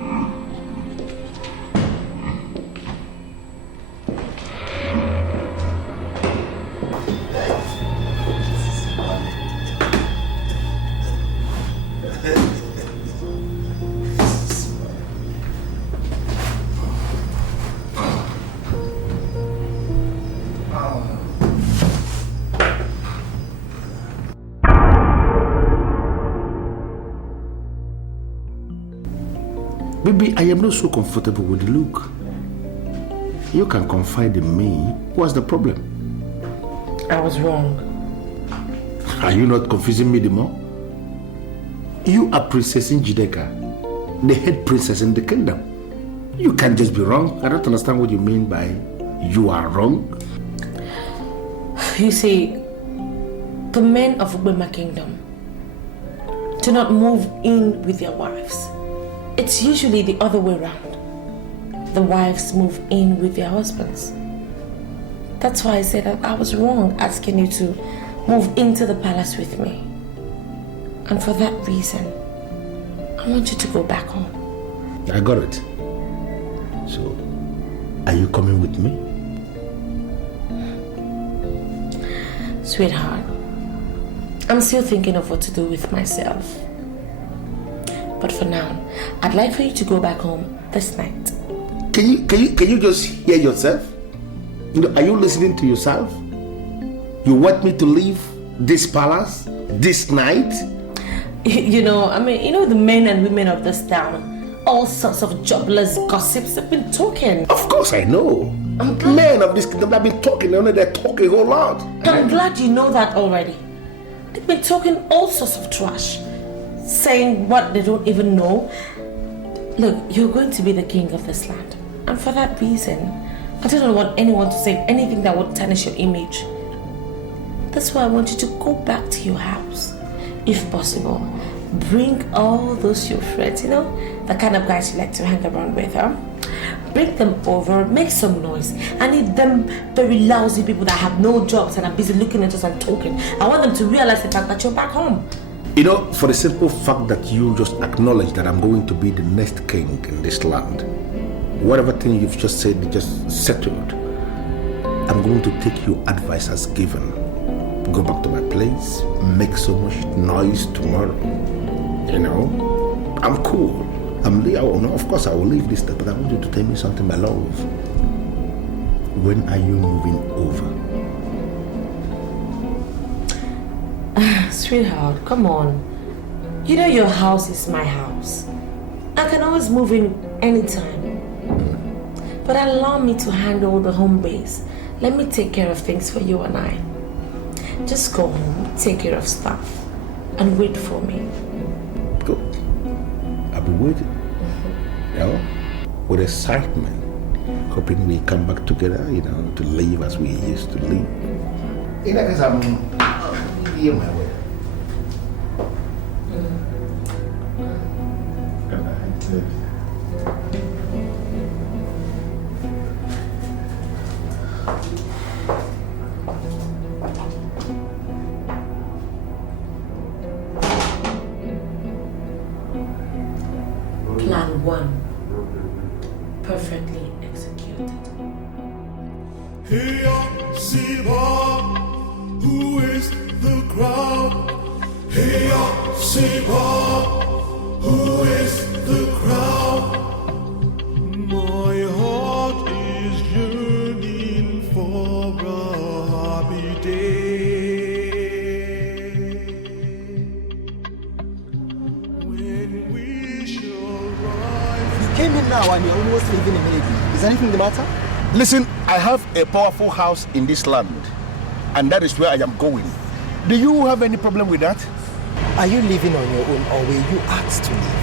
Baby, I am not so comfortable with the look. You can confide in me. What's the problem? I was wrong. Are you not confusing me anymore? You are Princess Njideka, the head princess in the kingdom. You can't just be wrong. I don't understand what you mean by you are wrong. You see, the men of Ubema Kingdom do not move in with their wives. It's usually the other way around. The wives move in with their husbands. That's why I said that I was wrong asking you to move into the palace with me. And for that reason, I want you to go back home. I got it. So, are you coming with me? Sweetheart, I'm still thinking of what to do with myself. But for now, I'd like for you to go back home this night. Can you just hear yourself? You know, are you listening to yourself? You want me to leave this palace this night? You know, the men and women of this town, all sorts of jobless gossips have been talking. Of course I know. Men of this kingdom have been talking, they're talking a whole lot. I'm glad you know that already. They've been talking all sorts of trash, saying what they don't even know. Look, you're going to be the king of this land. And for that reason, I don't want anyone to say anything that would tarnish your image. That's why I want you to go back to your house. If possible, bring all those your friends, the kind of guys you like to hang around with, Bring them over, make some noise. I need them very lousy people that have no jobs and are busy looking at us and talking. I want them to realize the fact that you're back home. You know, for the simple fact that you just acknowledge that I'm going to be the next king in this land, whatever thing you've just said, just settled. I'm going to take your advice as given. Go back to my place, make so much noise tomorrow. I'm cool. Of course I will leave this day, but I want you to tell me something, my love. When are you moving over? Sweetheart, come on. You know your house is my house. I can always move in anytime. But allow me to handle the home base. Let me take care of things for you and I. Just go home, take care of stuff, and wait for me. Good. I'll be waiting. With excitement. Hoping we come back together, to live as we used to live. In that case, I'm here my way. Plan 1. perfectly executed. Hey, Siba, who is the crowd? Hey, Siba, who is the crowd? My heart is yearning for a happy day when we shall rise. You came in now and you're almost leaving immediately. Is anything the matter? Listen, I have a powerful house in this land, and that is where I am going. Do you have any problem with that? Are you living on your own, or were you asked to live?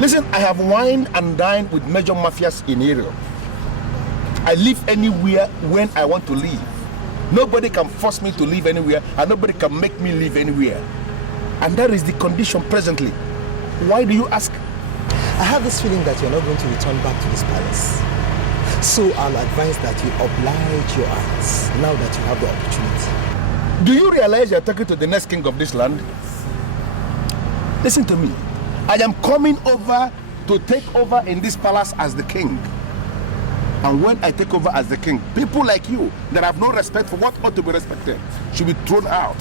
Listen, I have wined and dined with major mafias in area. I live anywhere when I want to live. Nobody can force me to live anywhere, and nobody can make me live anywhere. And that is the condition presently. Why do you ask? I have this feeling that you're not going to return back to this palace. So I'll advise that you oblige your eyes now that you have the opportunity. Do you realize you're talking to the next king of this land? Listen to me. I am coming over to take over in this palace as the king. And when I take over as the king, people like you that have no respect for what ought to be respected should be thrown out.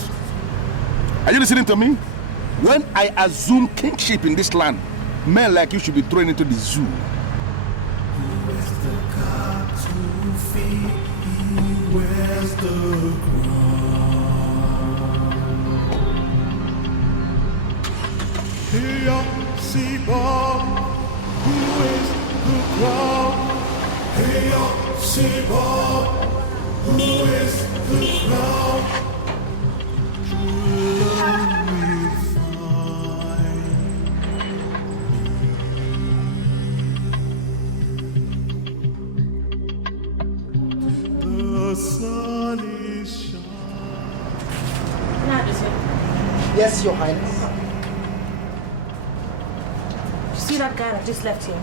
Are you listening to me? When I assume kingship in this land, men like you should be thrown into the zoo. Where's the crown? Hey, Siba, who is the crown? Hey, Siba, who is the crown? True love will find. The sun is shining. Yes, Your Highness. You see that guy that just left here?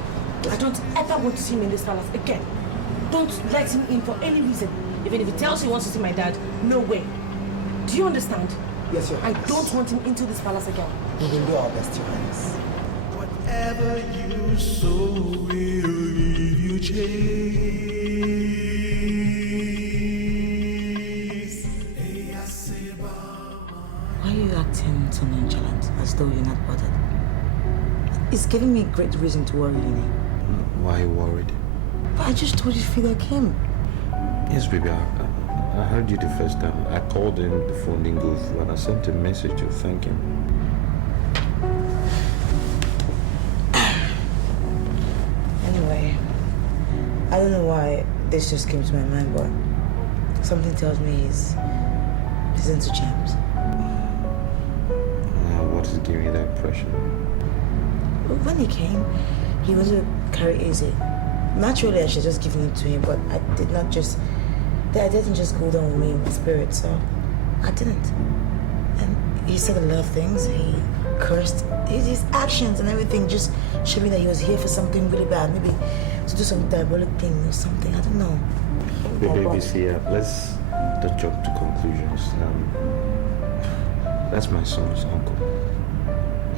I don't ever want to see him in this palace again. Don't let him in for any reason. Even if he tells you he wants to see my dad, no way. Do you understand? Yes, Your Highness. I don't want him into this palace again. We will do our best, Your Highness. Whatever you sow will leave you chase. Why are you acting so nonchalant, as though you're not bothered? It's giving me great reason to worry, Lily. Why are you worried? But I just told you to feel like him. Yes, baby, I heard you the first time. I called him, the phone didn't go through, and I sent a message to thank him. Anyway, I don't know why this just came to my mind, but something tells me he's into James. What is giving you that impression? When he came, he wanted to carry easy. Naturally, I should just give it to him, but I didn't just go down with me in the spirit, so I didn't. And he said a lot of things. He cursed. His actions and everything just showed me that he was here for something really bad, maybe to do some diabolic thing or something. I don't know. Baby, see, let's not jump to conclusions. That's my son's uncle.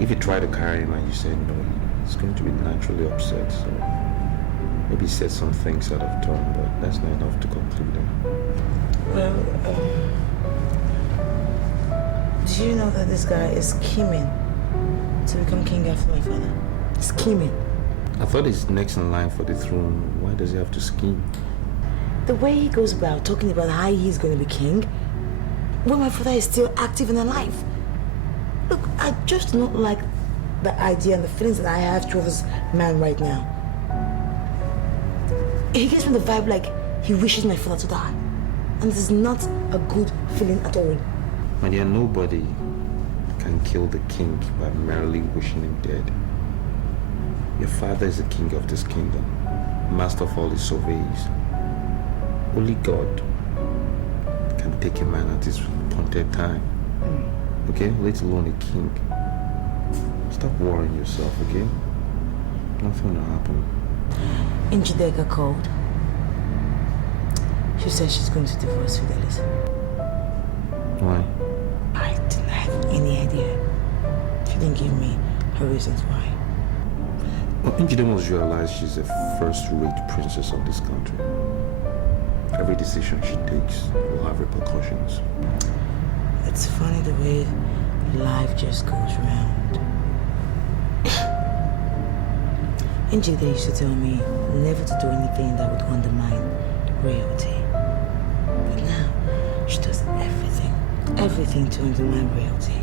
If you try to carry him and you say no, he's going to be naturally upset. So maybe said some things out of turn, but that's not enough to conclude him. Well, do you know that this guy is scheming to become king after my father? Scheming. I thought he's next in line for the throne. Why does he have to scheme? The way he goes about talking about how he's going to be king, when my father is still active and alive. Look, I just don't like the idea and the feelings that I have towards this man right now. He gives me the vibe like he wishes my father to die. And this is not a good feeling at all. My dear, nobody can kill the king by merely wishing him dead. Your father is the king of this kingdom, master of all his surveys. Only God can take a man at his appointed time. Okay? Let alone a king. Stop worrying yourself, okay? Nothing will happen. Dike called. She said she's going to divorce Fidelis. Why? I didn't have any idea. She didn't give me her reasons why. Njide must realize she's a first-rate princess of this country. Every decision she takes will have repercussions. It's funny the way life just goes round. Njide used to tell me never to do anything that would undermine royalty. But now, she does everything to undermine royalty.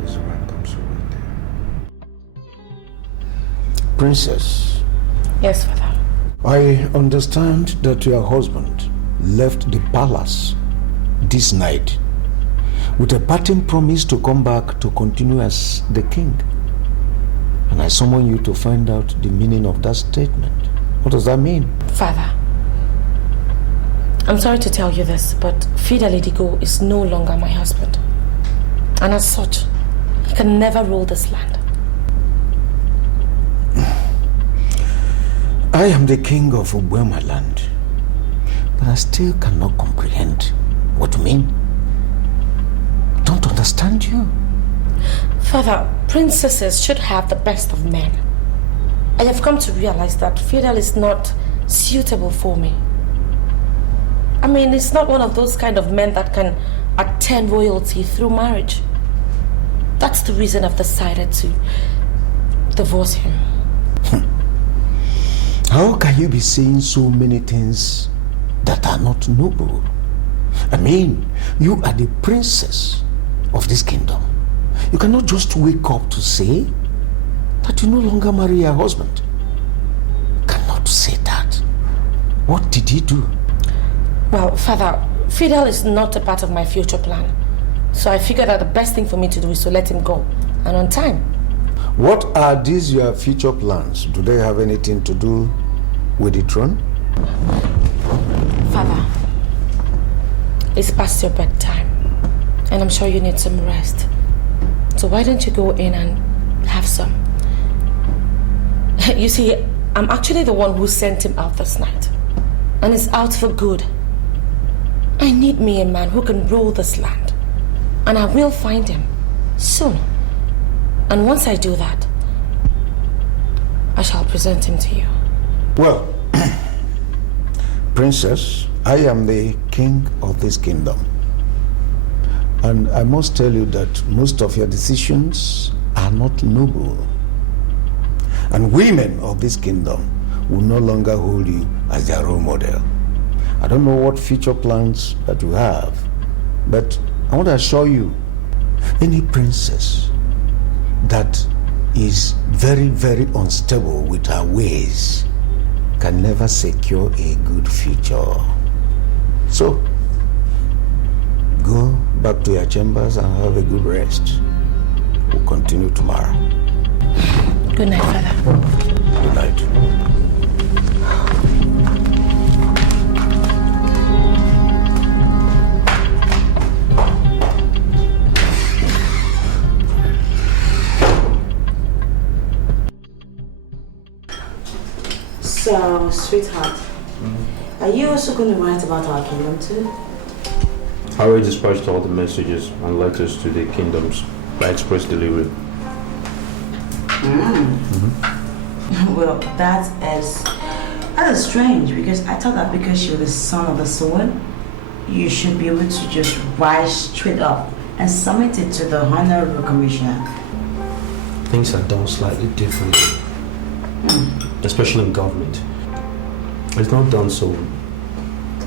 Because one comes to right there. Princess. Yes, Father. I understand that your husband left the palace this night with a parting promise to come back to continue as the king. And I summon you to find out the meaning of that statement. What does that mean? Father, I'm sorry to tell you this, but Fidele Dike is no longer my husband. And as such, he can never rule this land. I am the king of Ubwema land, but I still cannot comprehend what you mean. I don't understand you. Father, princesses should have the best of men. I have come to realize that Fidel is not suitable for me. I mean, it's not one of those kind of men that can attain royalty through marriage. That's the reason I've decided to divorce him. How can you be saying so many things that are not noble? I mean, you are the princess of this kingdom. You cannot just wake up to say that you no longer marry your husband. You cannot say that. What did he do? Well, Father, Fidel is not a part of my future plan. So I figured that the best thing for me to do is to let him go, and on time. What are these your future plans? Do they have anything to do with the throne? Father, it's past your bedtime, and I'm sure you need some rest. So why don't you go in and have some? You see, I'm actually the one who sent him out this night, and he's out for good. I need me a man who can rule this land, and I will find him soon. And once I do that, I shall present him to you. Well, Princess, I am the king of this kingdom. And I must tell you that most of your decisions are not noble. And women of this kingdom will no longer hold you as their role model. I don't know what future plans that you have, but I want to assure you, any princess that is very, very unstable with her ways can never secure a good future. So, go back to your chambers and have a good rest. We'll continue tomorrow. Good night, Father. Good night. So, sweetheart, are you also going to write about our kingdom too? I already dispatched all the messages and letters to the kingdoms by express delivery. Well, that is strange, because I thought that because you're the son of the sword, you should be able to just rise straight up and submit it to the Honorable Commissioner. Things are done slightly differently, especially in government. It's not done so.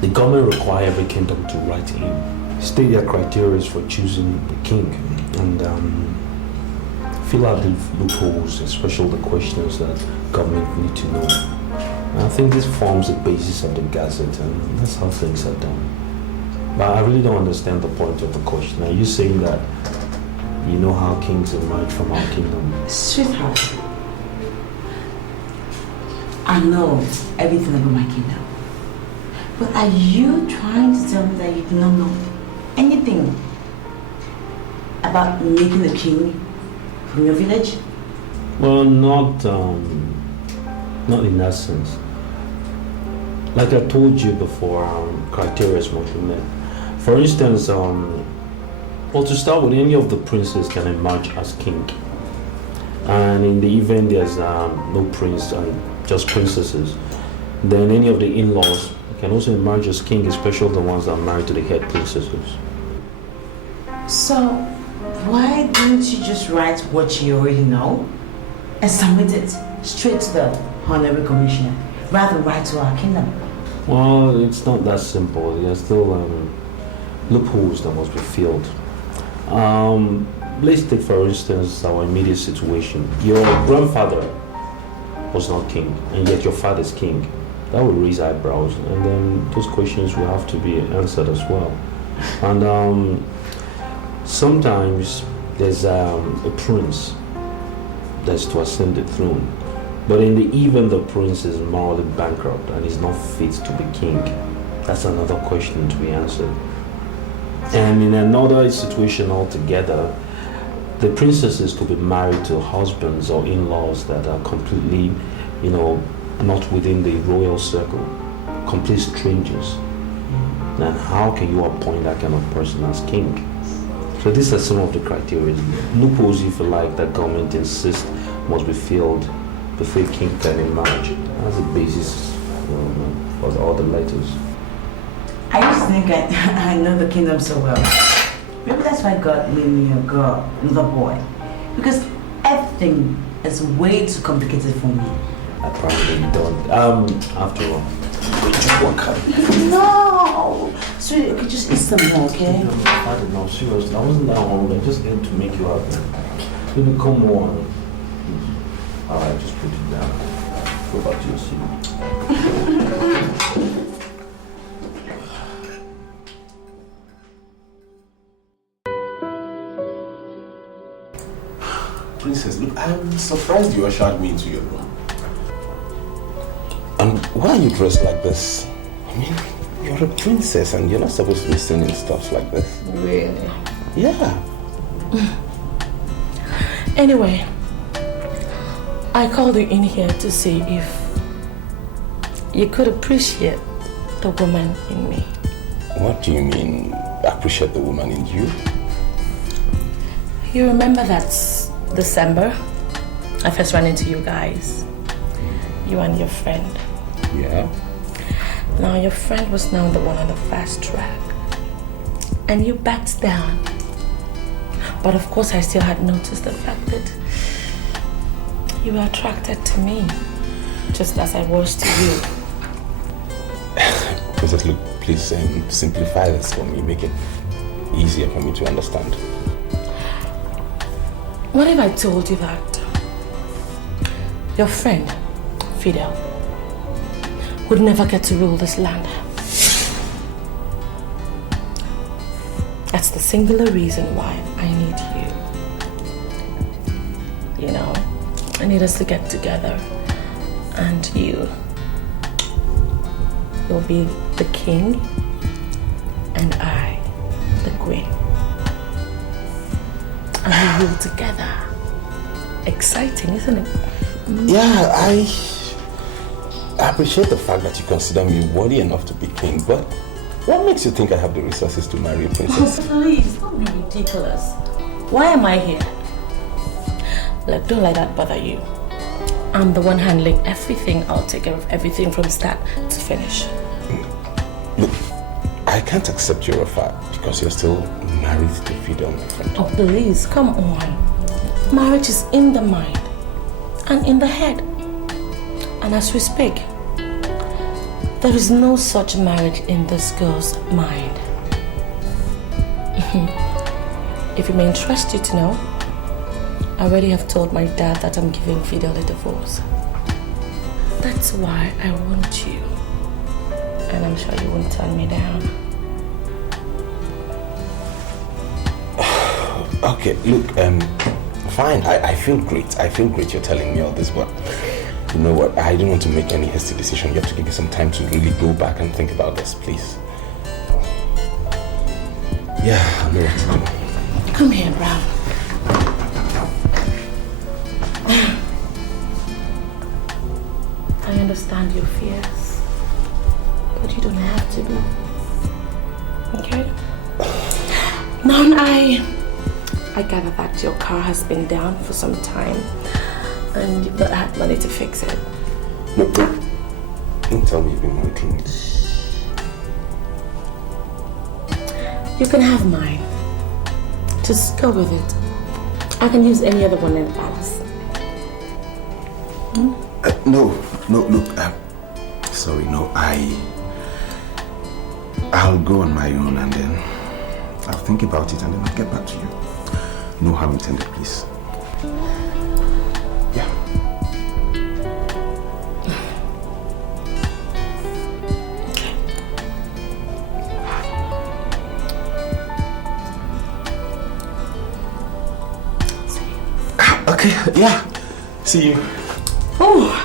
The government requires every kingdom to write in, state their criteria for choosing the king, and fill out the loopholes, especially the questions that government need to know. And I think this forms the basis of the Gazette, and that's how things are done. But I really don't understand the point of the question. Are you saying that you know how kings emerge from our kingdom? Sweetheart, I know everything about my kingdom. But are you trying to tell me that you do not know anything about making a king from your village? Well, not in that sense. Like I told you before, criteria must be met. For instance, well, to start with, any of the princes can emerge as king. and in the event there's no prince and just princesses, then any of the in-laws can also emerge as king, especially the ones that are married to the head princesses. So, why didn't you just write what you already know and submit it straight to the honorary commissioner rather than write to our kingdom? Well, it's not that simple. There are still loopholes that must be filled. Let's take, for instance, our immediate situation. Your grandfather was not king, and yet your father's king. That will raise eyebrows, and then those questions will have to be answered as well. And sometimes there's a prince that's to ascend the throne, but in the event the prince is morally bankrupt and is not fit to be king, that's another question to be answered. And in another situation altogether, the princesses could be married to husbands or in-laws that are completely, not within the royal circle, complete strangers. And how can you appoint that kind of person as king? So these are some of the criteria. Loopholes, if you like, that government insists must be filled before a king can emerge. That's the basis for all the letters. I used to think I know the kingdom so well. Maybe that's why God made me a girl, another boy. Because everything is way too complicated for me. I probably don't. After all, No! Sweetie, okay, just eat some more, okay? No, I don't know, seriously. I wasn't that hungry. I just aimed to make you happy. Baby, come on. Alright, just put it down. Go back to your seat. Princess, look, I'm surprised you ushered me into your room. And why are you dressed like this? I mean, you're a princess and you're not supposed to be singing stuff like this. Really? Yeah. Anyway, I called you in here to see if you could appreciate the woman in me. What do you mean, appreciate the woman in you? You remember that December, I first ran into you guys, you and your friend. Yeah. Now your friend was now the one on the fast track, and you backed down. But of course I still had noticed the fact that you were attracted to me, just as I was to you. Princess, look, please simplify this for me, make it easier for me to understand. What if I told you that your friend, Fidel, would never get to rule this land? That's the singular reason why I need you. You know, I need us to get together, and you'll be the king, and I, the queen. And we rule together. Exciting, isn't it? Yeah, I appreciate the fact that you consider me worthy enough to be king, but what makes you think I have the resources to marry a princess? Oh, please, don't be ridiculous. Why am I here? Look, don't let that bother you. I'm the one handling everything. I'll take care of everything from start to finish. Look, I can't accept your offer because you're still married to Fidel, my friend. Oh, please, come on. Marriage is in the mind and in the head. And as we speak, there is no such marriage in this girl's mind. If it may interest you to know, I already have told my dad that I'm giving Fidel a divorce. That's why I want you. And I'm sure you won't turn me down. Okay, look, fine, I feel great. I feel great you're telling me all this, but you know what? I don't want to make any hasty decision. You have to give me some time to really go back and think about this, please. Yeah, I know what to do. Come here, Brown. I understand your fears, but you don't have to be. Okay? Now I gather that your car has been down for some time and you've not had money to fix it. No, don't tell me you've been monitoring it. You can have mine. Just go with it. I can use any other one in the palace. No, look, sorry, no, I'll go on my own and then I'll think about it and then I'll get back to you. No harm intended, please. Yeah. Okay, yeah. See you. Oh.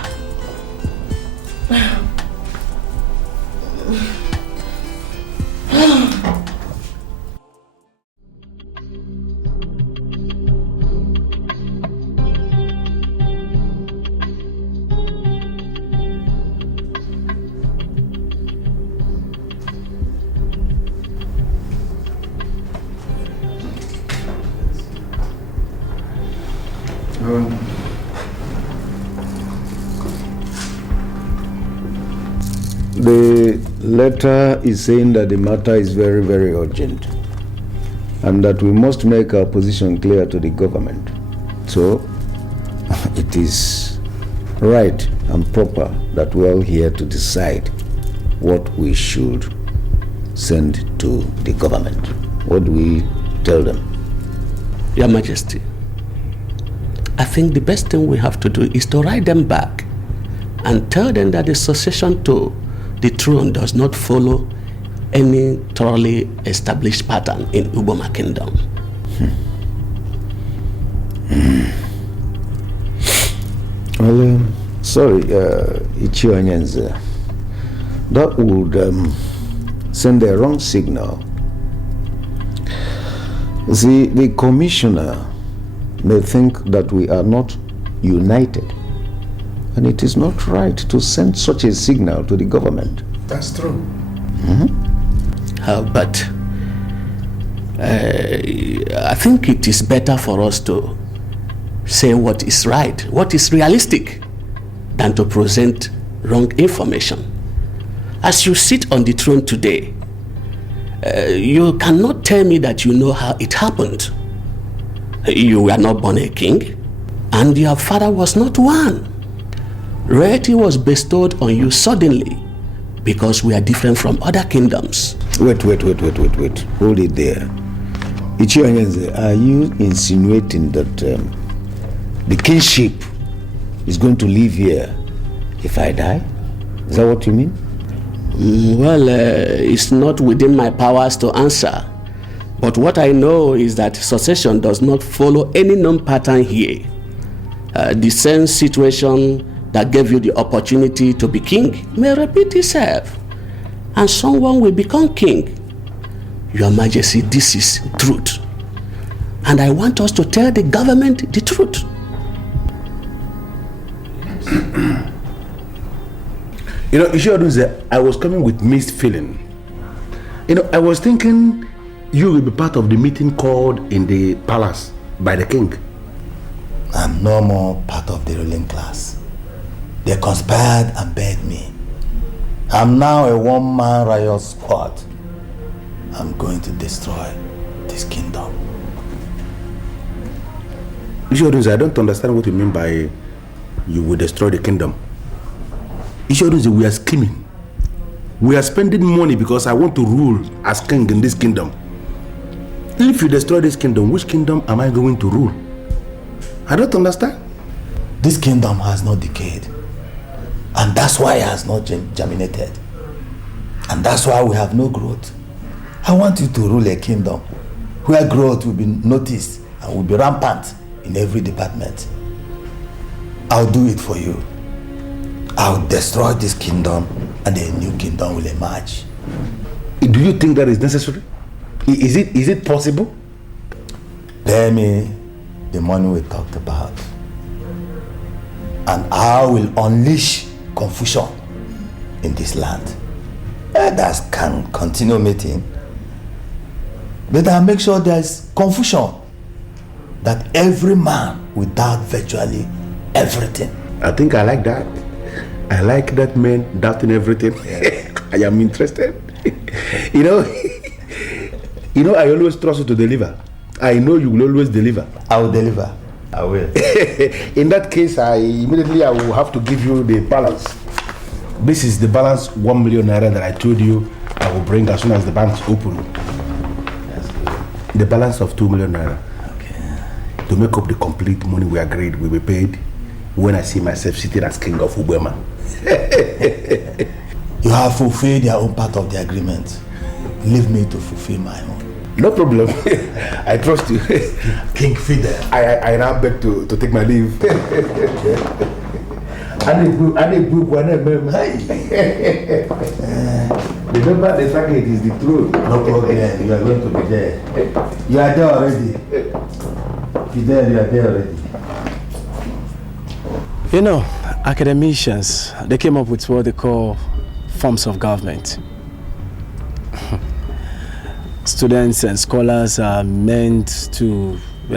The letter is saying that the matter is very, very urgent and that we must make our position clear to the government. So, it is right and proper that we are all here to decide what we should send to the government. What do we tell them? Your Majesty, I think the best thing we have to do is to write them back and tell them that the succession to the throne does not follow any thoroughly established pattern in Uboma Kingdom. Well, sorry, Ichio Anyenze. That would send a wrong signal. See, the commissioner may think that we are not united. And it is not right to send such a signal to the government. That's true. But I think it is better for us to say what is right, what is realistic, than to present wrong information. As you sit on the throne today, you cannot tell me that you know how it happened. You were not born a king, and your father was not one. Royalty was bestowed on you suddenly because we are different from other kingdoms. Wait. Hold it there. Ichio Anyenze, are you insinuating that the kingship is going to live here if I die? Is that what you mean? Well, it's not within my powers to answer. But what I know is that succession does not follow any known pattern here. The same situation that gave you the opportunity to be king may repeat itself, and someone will become king. Your Majesty, this is truth, and I want us to tell the government the truth. You know, Ichio, I was coming with mixed feeling. You know, I was thinking you will be part of the meeting called in the palace by the king. I'm no more part of the ruling class. They conspired and begged me. I'm now a one-man riot squad. I'm going to destroy this kingdom. Ichio, I don't understand what you mean by you will destroy the kingdom. Ichio, we are scheming. We are spending money because I want to rule as king in this kingdom. If you destroy this kingdom, which kingdom am I going to rule? I don't understand. This kingdom has not decayed. And that's why it has not germinated. And that's why we have no growth. I want you to rule a kingdom where growth will be noticed and will be rampant in every department. I'll do it for you. I'll destroy this kingdom and a new kingdom will emerge. Do you think that is necessary? Is it possible? Pay me the money we talked about, and I will unleash confusion in this land. Elders can continue meeting, but I'll make sure there's confusion that every man will doubt virtually everything. I think I like that. I like that man doubting everything. I am interested. you know, I always trust you to deliver. I know you will always deliver. I will deliver. I will. In that case, I will have to give you the balance. This is the balance 1 million naira that I told you I will bring as soon as the banks open. That's good. The balance of 2 million naira. Okay. To make up the complete money we agreed will be paid when I see myself sitting as king of Ubema. You have fulfilled your own part of the agreement. Leave me to fulfill my own. No problem. I trust you. King Fidel. I now beg to take my leave. Remember the target is the truth. No problem. You are going to be there. You are there already. Fidel, you are there already. You know, academicians, they came up with what they call forms of government. Students and scholars are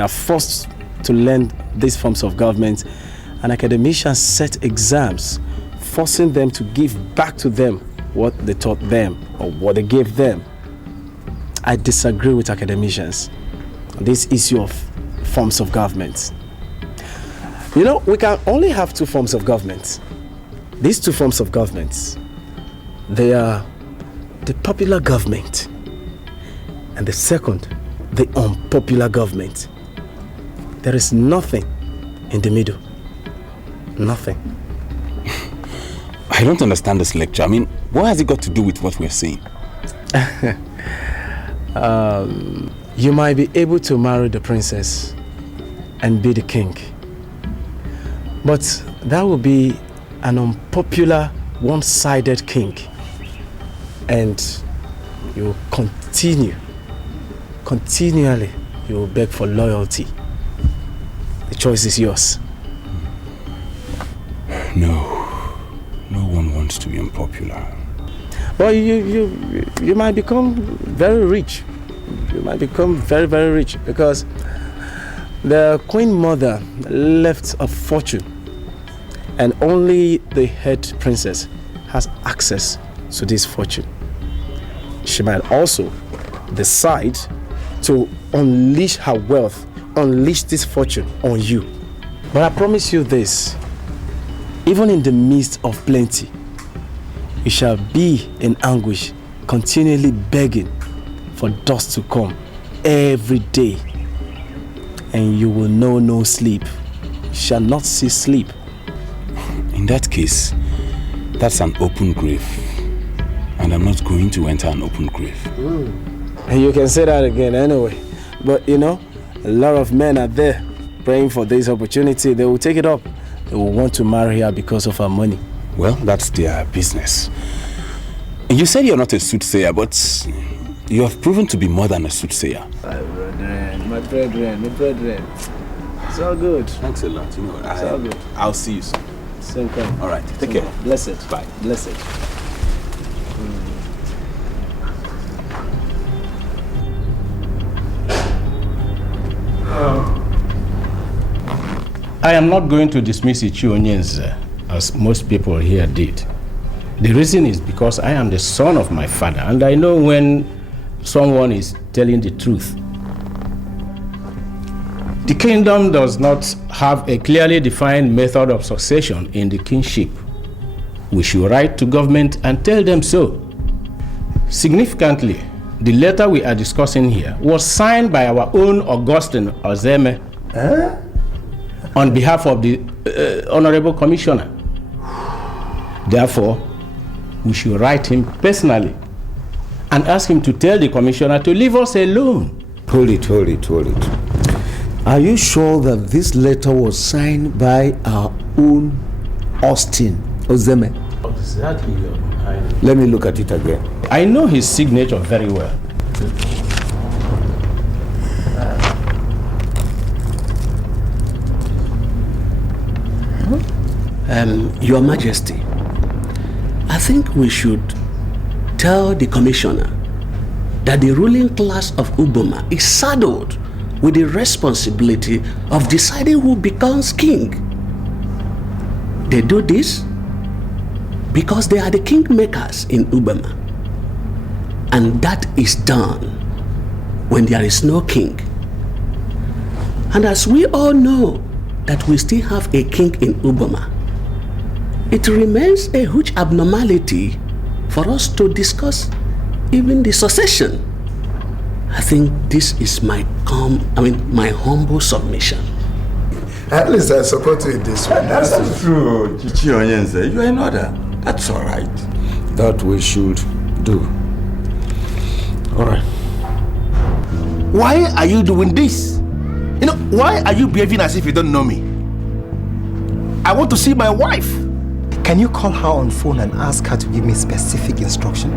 forced to learn these forms of government, and academicians set exams, forcing them to give back to them what they taught them or what they gave them. I disagree with academicians on this issue of forms of government. You know, we can only have 2 forms of government. These 2 forms of government, they are the popular government, and the second, the unpopular government. There is nothing in the middle. Nothing. I don't understand this lecture. I mean, what has it got to do with what we're saying? You might be able to marry the princess and be the king. But that will be an unpopular, one-sided king. And you will continually, you will beg for loyalty. The choice is yours. No one wants to be unpopular. Well, you might become very rich. You might become very, very rich because the Queen Mother left a fortune, and only the head princess has access to this fortune. She might also decide to unleash her wealth, unleash this fortune on you. But I promise you this, even in the midst of plenty, you shall be in anguish, continually begging for dust to come every day. And you will know no sleep. You shall not see sleep. In that case, that's an open grave. And I'm not going to enter an open grave. And you can say that again anyway. But you know, a lot of men are there praying for this opportunity. They will take it up. They will want to marry her because of her money. Well, that's their business. You said you're not a soothsayer, but you have proven to be more than a soothsayer. My brethren. It's all good. Thanks a lot. You know, it's all good. I'll see you soon. Same time. All right. Take care. Blessed. Bye. Blessed. I am not going to dismiss Ichi Onyens as most people here did. The reason is because I am the son of my father, and I know when someone is telling the truth. The kingdom does not have a clearly defined method of succession in the kingship. We should write to government and tell them so. Significantly, the letter we are discussing here was signed by our own Augustine Ozeme on behalf of the Honorable Commissioner. Therefore, we should write him personally and ask him to tell the Commissioner to leave us alone. Hold it. Are you sure that this letter was signed by our own Austin Ozeme? Exactly. Let me look at it again. I know his signature very well. Your Majesty, I think we should tell the Commissioner that the ruling class of Uboma is saddled with the responsibility of deciding who becomes king. They do this because they are the kingmakers in Ubama. And that is done when there is no king. And as we all know that we still have a king in Ubama, it remains a huge abnormality for us to discuss even the succession. I think this is my humble submission. At least I support you in this one. That's true, Chichi Onyenze. You are another. That's all right. That we should do. All right. Why are you doing this? Why are you behaving as if you don't know me? I want to see my wife. Can you call her on phone and ask her to give me specific instruction?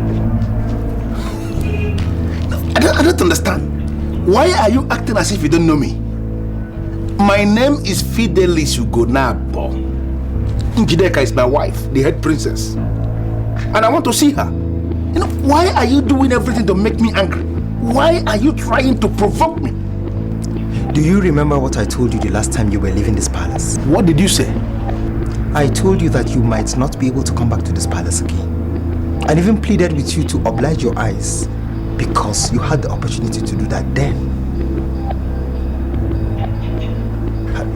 I don't understand. Why are you acting as if you don't know me? My name is Fidelis Ugonabo. Njideka is my wife, the head princess. And I want to see her. Why are you doing everything to make me angry? Why are you trying to provoke me? Do you remember what I told you the last time you were leaving this palace? What did you say? I told you that you might not be able to come back to this palace again. And even pleaded with you to oblige your eyes because you had the opportunity to do that then.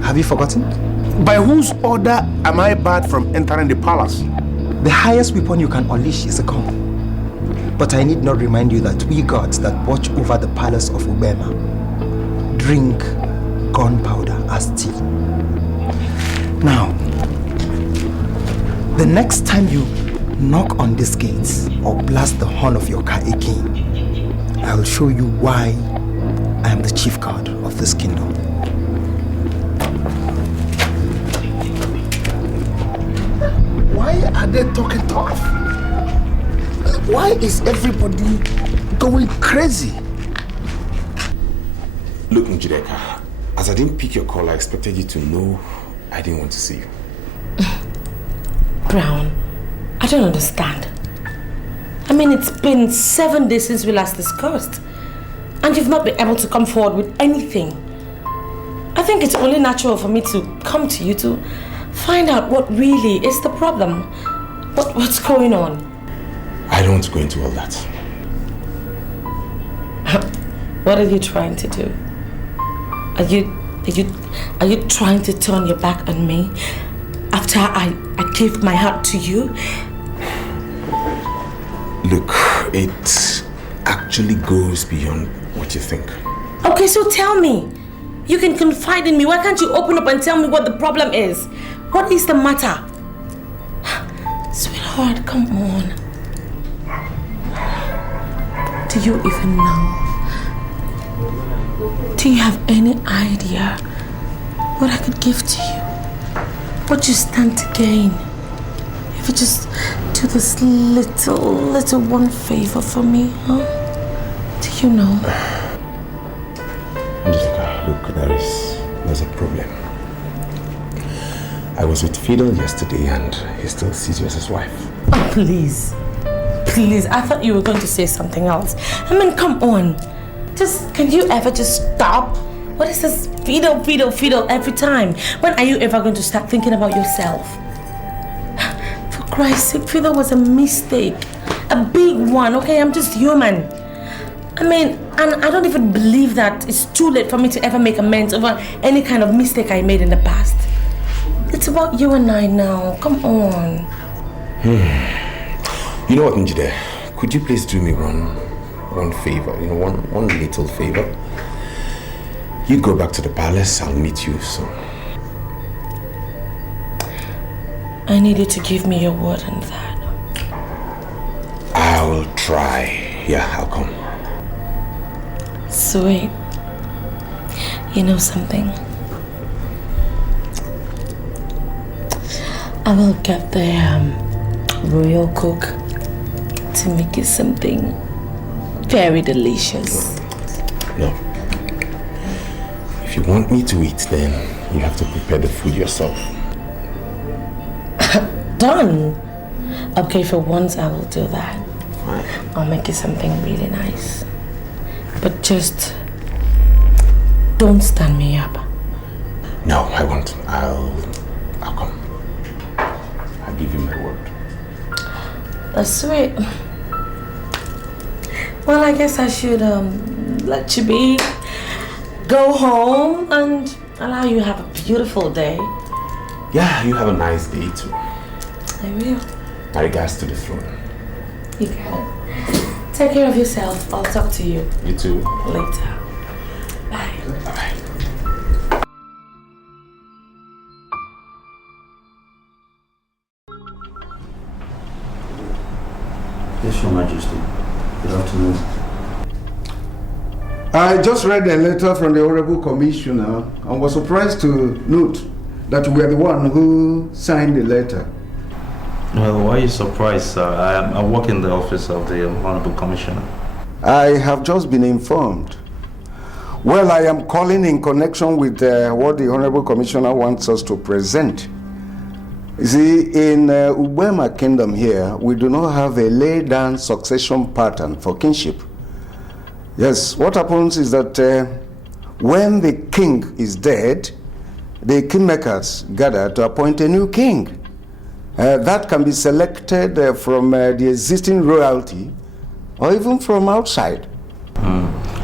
Have you forgotten? By whose order am I barred from entering the palace? The highest weapon you can unleash is a gun. But I need not remind you that we gods that watch over the palace of Ubema drink gunpowder as tea. Now, the next time you knock on these gates or blast the horn of your car again, I will show you why I am the chief god of this kingdom. Why are they talking tough? Why is everybody going crazy? Look, Njideka, as I didn't pick your call, I expected you to know I didn't want to see you. Brown, I don't understand. It's been 7 days since we last discussed, and you've not been able to come forward with anything. I think it's only natural for me to come to you to find out what really is the problem. What's going on? I don't want to go into all that. What are you trying to do? Are you trying to turn your back on me after I gave my heart to you? Look, it actually goes beyond what you think. Okay, so tell me. You can confide in me. Why can't you open up and tell me what the problem is? What is the matter? Sweetheart, come on. Do you even know? Do you have any idea what I could give to you? What you stand to gain? If you just do this little one favor for me, huh? Do you know? Jessica, look, there's a problem. I was with Fidel yesterday and he still sees you as his wife. Oh, please. Please, I thought you were going to say something else. Come on. Can you ever just stop? What is this Fidel every time? When are you ever going to start thinking about yourself? For Christ's sake, Fidel was a mistake. A big one, okay? I'm just human. And I don't even believe that it's too late for me to ever make amends over any kind of mistake I made in the past. It's about you and I now. Come on. You know what, Njide? Could you please do me one favor? One little favor? You go back to the palace. I'll meet you soon. I need you to give me your word on that. I'll try. Yeah, I'll come. Sweet. You know something? I will get the royal cook to make you something very delicious. No. If you want me to eat, then you have to prepare the food yourself. Done. Okay, for once I will do that. I'll make you something really nice. But just Don't stand me up. No, I won't. I'll come. I give you my word. That's sweet. Well, I guess I should let you be. Go home and allow you to have a beautiful day. Yeah, you have a nice day too. I will. My regards to the throne. You got it. Take care of yourself. I'll talk to you. You too. Later. Bye. Bye. Yes, Your Majesty. Good afternoon. I just read a letter from the Honorable Commissioner and was surprised to note that you were the one who signed the letter. Well, why are you surprised, sir? I work in the office of the Honorable Commissioner. I have just been informed. Well, I am calling in connection with what the Honorable Commissioner wants us to present. You see, in Ubema Kingdom here, we do not have a laid-down succession pattern for kingship. Yes, what happens is that when the king is dead, the kingmakers gather to appoint a new king. That can be selected from the existing royalty or even from outside.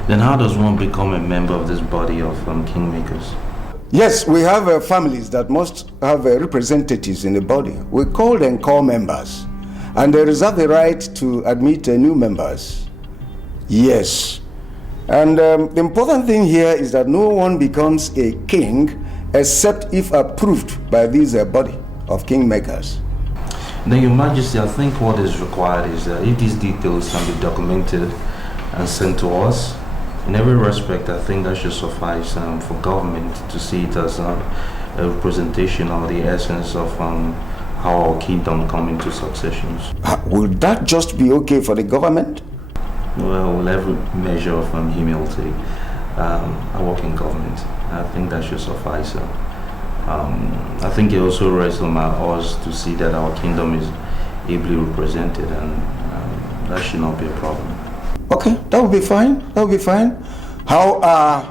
Then how does one become a member of this body of kingmakers? Yes, we have families that must have representatives in the body. We call them core members, and they reserve the right to admit new members. Yes, and the important thing here is that no one becomes a king except if approved by this body of kingmakers. Then, Your Majesty, I think what is required is that if these details can be documented and sent to us, in every respect, I think that should suffice for government to see it as a representation of the essence of how our kingdom come into successions. Will that just be okay for the government? Well, with every measure of humility, I work in government. I think that should suffice. I think it also rests on us to see that our kingdom is ably represented, and that should not be a problem. Okay, that will be fine. That will be fine. How are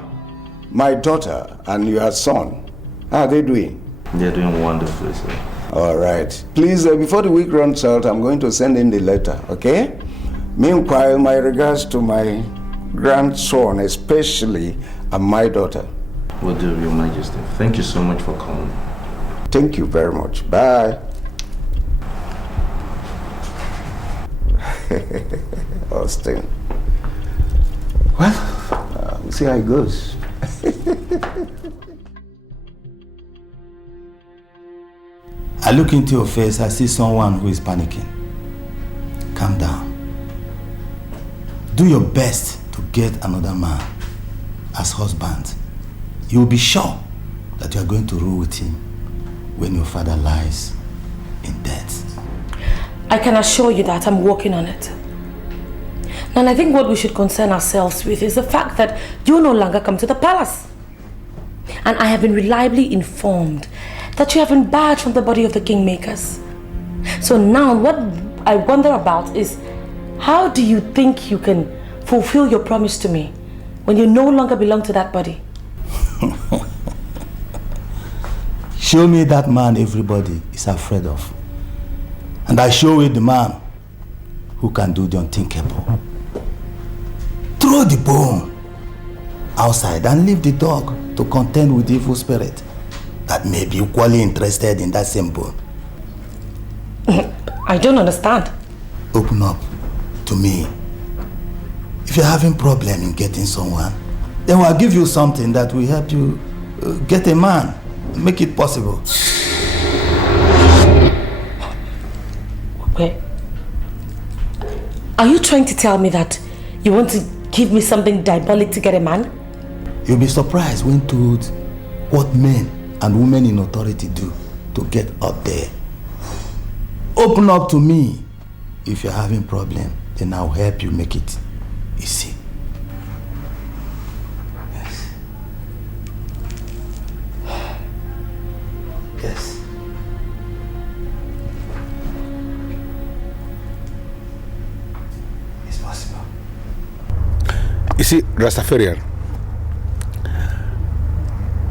my daughter and your son? How are they doing? They're doing wonderfully, sir. All right. Please, before the week runs out, I'm going to send in the letter, okay? Meanwhile, my regards to my grandson, especially, and my daughter. Will do, Your Majesty. Thank you so much for calling. Thank you very much. Bye. Austin. Well, we'll see how it goes. I look into your face, I see someone who is panicking. Calm down. Do your best to get another man as husband. You will be sure that you are going to rule with him when your father lies in death. I can assure you that I'm working on it. And I think what we should concern ourselves with is the fact that you no longer come to the palace. And I have been reliably informed that you have been barred from the body of the kingmakers. So now what I wonder about is, how do you think you can fulfill your promise to me when you no longer belong to that body? Show me that man everybody is afraid of. And I show you the man who can do the unthinkable. Throw the bone outside and leave the dog to contend with the evil spirit that may be equally interested in that same bone. I don't understand. Open up to me. If you're having problem in getting someone, then I'll give you something that will help you get a man. Make it possible. Wait. Are you trying to tell me that you want to give me something diabolic to get a man? You'll be surprised when told what men and women in authority do to get up there. Open up to me. If you're having problem, then I'll help you make it easy. Yes. Yes. It's possible. You see, Rastafarian,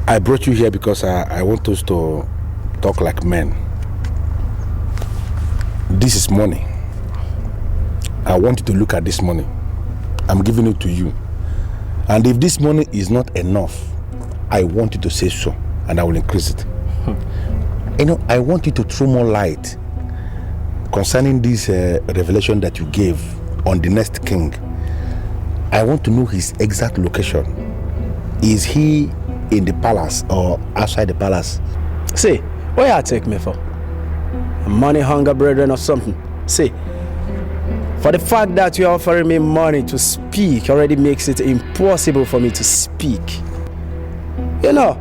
I brought you here because I want us to talk like men. This is money. I want you to look at this money. I'm giving it to you. And if this money is not enough, I want you to say so, and I will increase it. You know, I want you to throw more light concerning this revelation that you gave on the next king. I want to know his exact location. Is he in the palace or outside the palace? See, what you take me for? Money hunger brethren or something? See, for the fact that you're offering me money to speak already makes it impossible for me to speak. You know,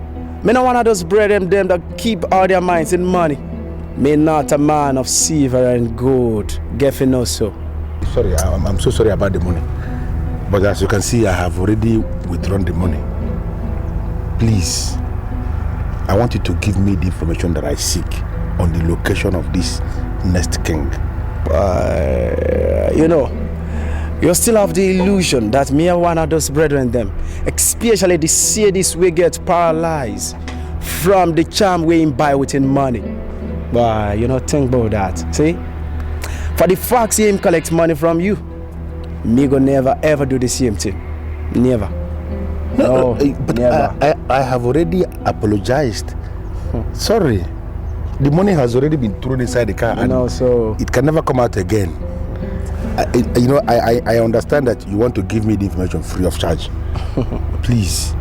me not one of those brethren them that keep all their minds in money. Me not a man of silver and gold. Get you know so. Sorry, I'm so sorry about the money. But as you can see, I have already withdrawn the money. Please, I want you to give me the information that I seek on the location of this next king. You know, you still have the illusion that me and one of those brethren them, especially the sadist we get paralyzed from the charm we imbibe within money. But you know, think about that. See? For the facts him collect money from you, me go never ever do the same thing. Never. No, but never. I have already apologized. Sorry. The money has already been thrown inside the car and so it can never come out again. I understand that you want to give me the information free of charge. Please,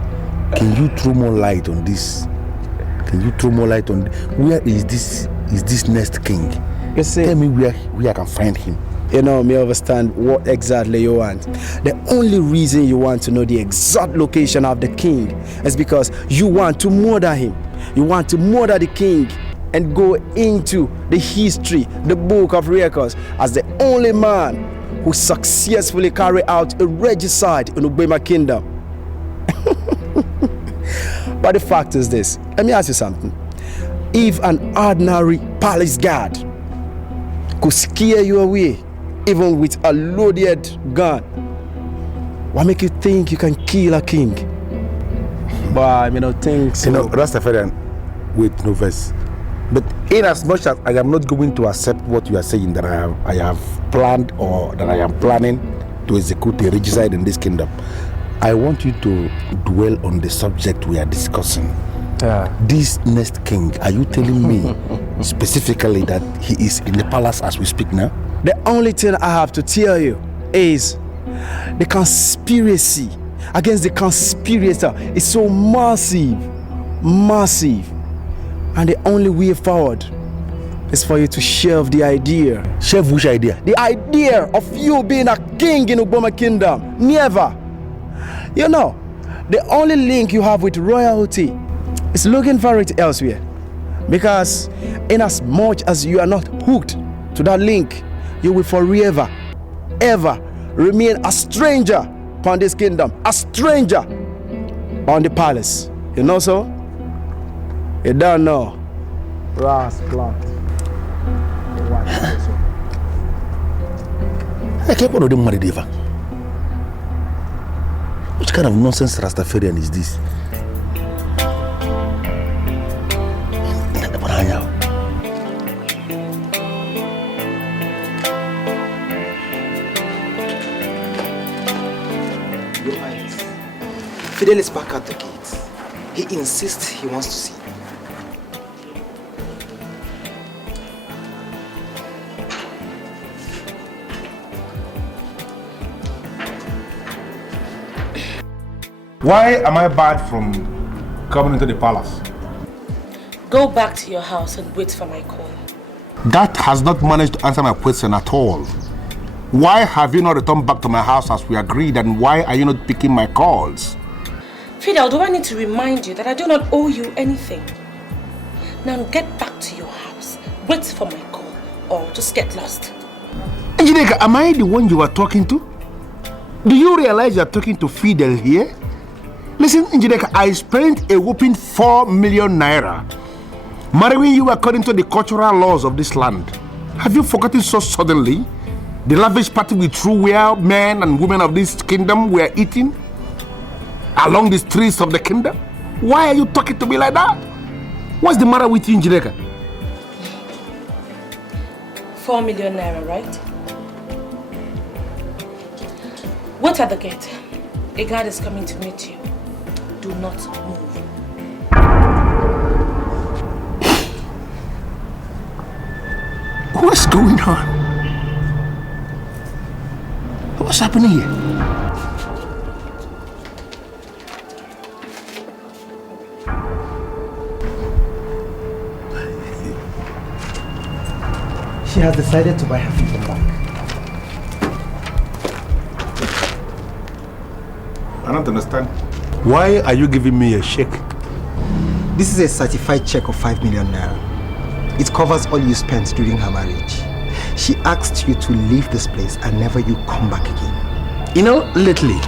can you throw more light on this? Can you throw more light on where is this next king? You see, tell me where I can find him. You know, me understand what exactly you want. The only reason you want to know the exact location of the king is because you want to murder him. You want to murder the king and go into the history, the book of records, as the only man who successfully carried out a regicide in Ubema Kingdom. But the fact is this, let me ask you something. If an ordinary palace guard could scare you away, even with a loaded gun, what make you think you can kill a king? But I mean, I think so. You know, Rastafarian, wait, no verse. But in as much as I am not going to accept what you are saying, that I have planned or that I am planning to execute a regicide in this kingdom, I want you to dwell on the subject we are discussing. This next king, are you telling me specifically that he is in the palace as we speak now? The only thing I have to tell you is the conspiracy against the conspirator is so massive. And the only way forward is for you to shelve the idea. Shelve which idea? The idea of you being a king in Uboma Kingdom. Never. You know, the only link you have with royalty is looking for it elsewhere. Because in as much as you are not hooked to that link, you will forever, ever remain a stranger upon this kingdom. A stranger on the palace. You know so? You don't know. Brass plant. I can't believe them married ever. Which kind of nonsense Rastafarian is this? Fidel is back at the gate. He insists he wants to see you. Why am I barred from coming into the palace? Go back to your house and wait for my call. That has not managed to answer my question at all. Why have you not returned back to my house as we agreed, and why are you not picking my calls? Fidel, do I need to remind you that I do not owe you anything? Now get back to your house, wait for my call, or just get lost. Njideka, am I the one you are talking to? Do you realize you are talking to Fidel here? Listen, Njideka, I spent a whopping 4 million naira marrying you according to the cultural laws of this land. Have you forgotten so suddenly the lavish party we threw where men and women of this kingdom were eating along the streets of the kingdom? Why are you talking to me like that? What's the matter with you, Njideka? 4 million naira, right? Wait at the gate. A guard is coming to meet you. Do not move. What's going on? What's happening here? She has decided to buy her freedom back. I don't understand. Why are you giving me a check? This is a certified check of 5 million naira. It covers all you spent during her marriage. She asked you to leave this place and never you come back again. You know, lately,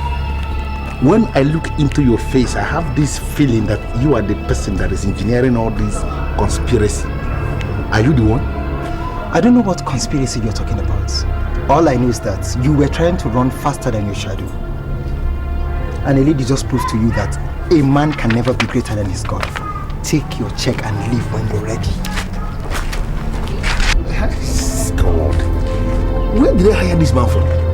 when I look into your face, I have this feeling that you are the person that is engineering all this conspiracy. Are you the one? I don't know what conspiracy you're talking about. All I know is that you were trying to run faster than your shadow. And a lady just proved to you that a man can never be greater than his God. Take your check and leave when you're ready. God. Where did I hire this man from?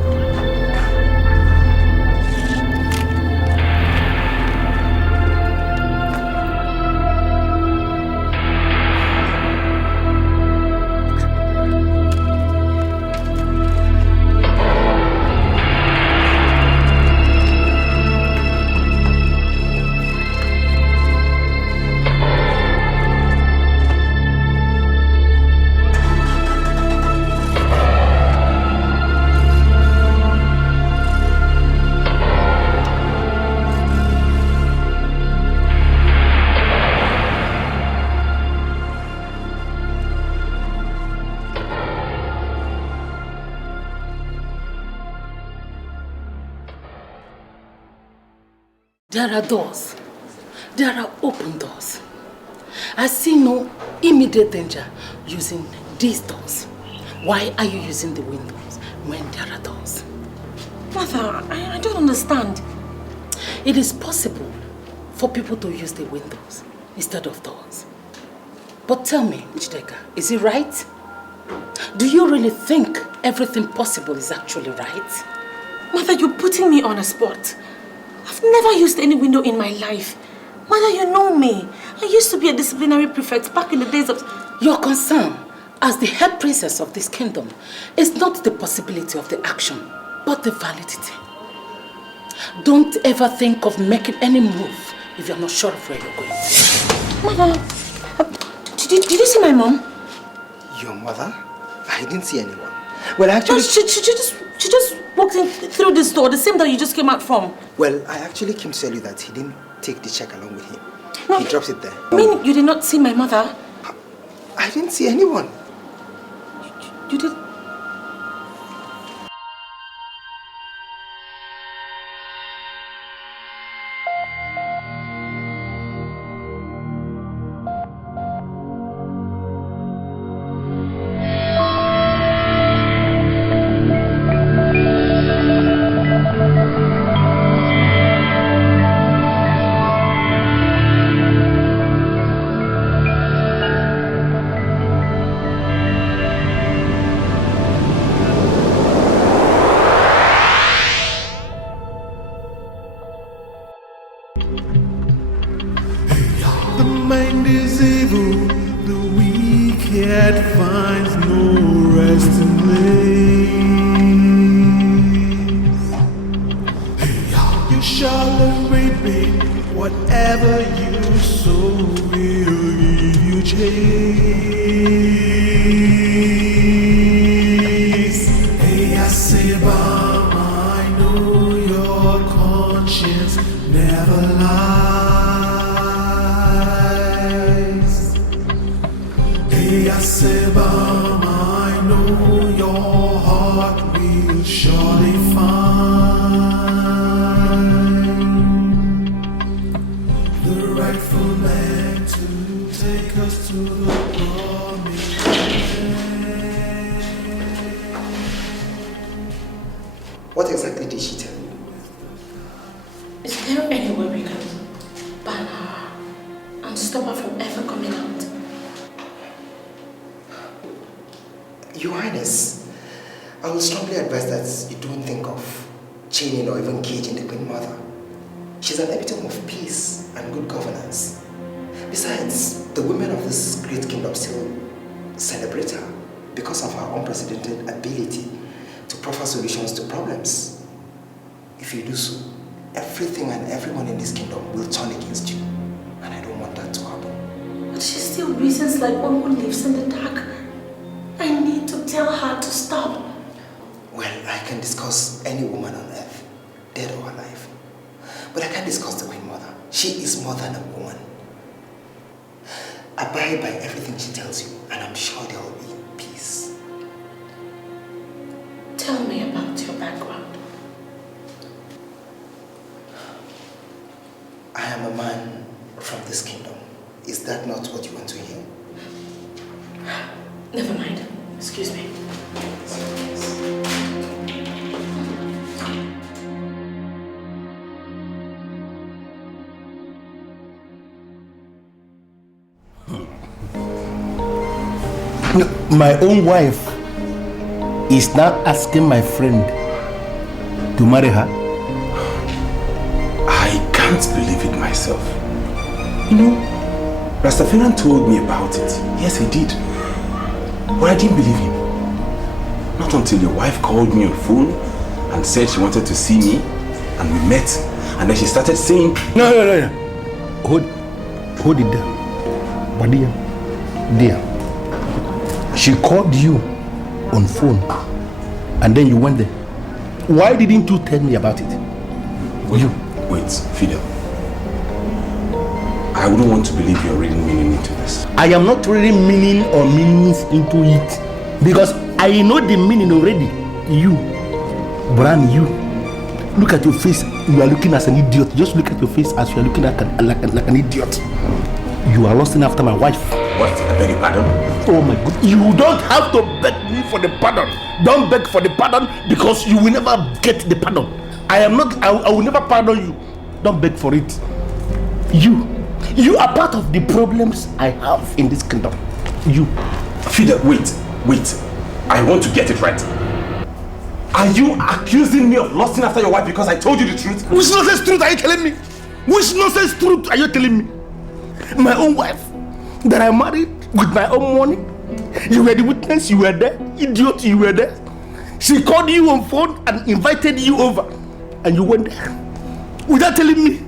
There are doors. There are open doors. I see no immediate danger using these doors. Why are you using the windows when there are doors? Mother, I don't understand. It is possible for people to use the windows instead of doors. But tell me, Njideka, is it right? Do you really think everything possible is actually right? Mother, you're putting me on a spot. I've never used any window in my life. Mother, you know me. I used to be a disciplinary prefect back in the days of... Your concern as the head princess of this kingdom is not the possibility of the action, but the validity. Don't ever think of making any move if you're not sure of where you're going. Mother, did you see my mom? Your mother? I didn't see anyone. Well, actually... No, she just walked in through this door, the same door you just came out from. Well, I actually came to tell you that he didn't take the check along with him. No. He drops it there. I mean, you did not see my mother? I didn't see anyone. You did... What exactly did she tell you? Is there any way we can ban her from ever coming out. Your Highness, I would strongly advise that you don't think of chaining or even caging the Queen Mother. She's an epitome of peace and good governance. Besides, the women of this great kingdom still celebrate her because of her unprecedented ability to proffer solutions to problems. If you do so, everything and everyone in this kingdom will turn against you. And I don't want that to happen. But she still reasons like one who lives in the dark. I need to tell her to stop. Well, I can discuss any woman on earth, dead or alive. But I can't discuss the Queen Mother. She is more than a woman. Abide by everything she tells you, and I'm sure there will be peace. Tell me about your background. I am a man from this kingdom. Is that not what you want to hear? Never mind. Excuse me. No, my own wife is now asking my friend to marry her. I can't believe it myself. You know, Rastafarian told me about it. Yes, he did. But I didn't believe him. Not until your wife called me on phone and said she wanted to see me, and we met. And then she started saying, No. Hold it there. But dear, she called you on phone and then you went there. Why didn't you tell me about it? Wait, Fidel. I wouldn't want to believe you're reading meaning into this. I am not reading meaning or meanings into it because I know the meaning already. You, brand you. Look at your face. You are looking as an idiot. Just look at your face as you are looking like an idiot. You are lusting after my wife. What? I beg your pardon? Oh my God. You don't have to beg me for the pardon. Don't beg for the pardon because you will never get the pardon. I will never pardon you. Don't beg for it. You are part of the problems I have in this kingdom. You. Fidel, wait. I want to get it right. Are you accusing me of lusting after your wife because I told you the truth? Which nonsense truth are you telling me? Which nonsense truth are you telling me? My own wife that I married with my own money. You were the witness, you were there. Idiot, you were there. She called you on phone and invited you over. And you went there. Without telling me.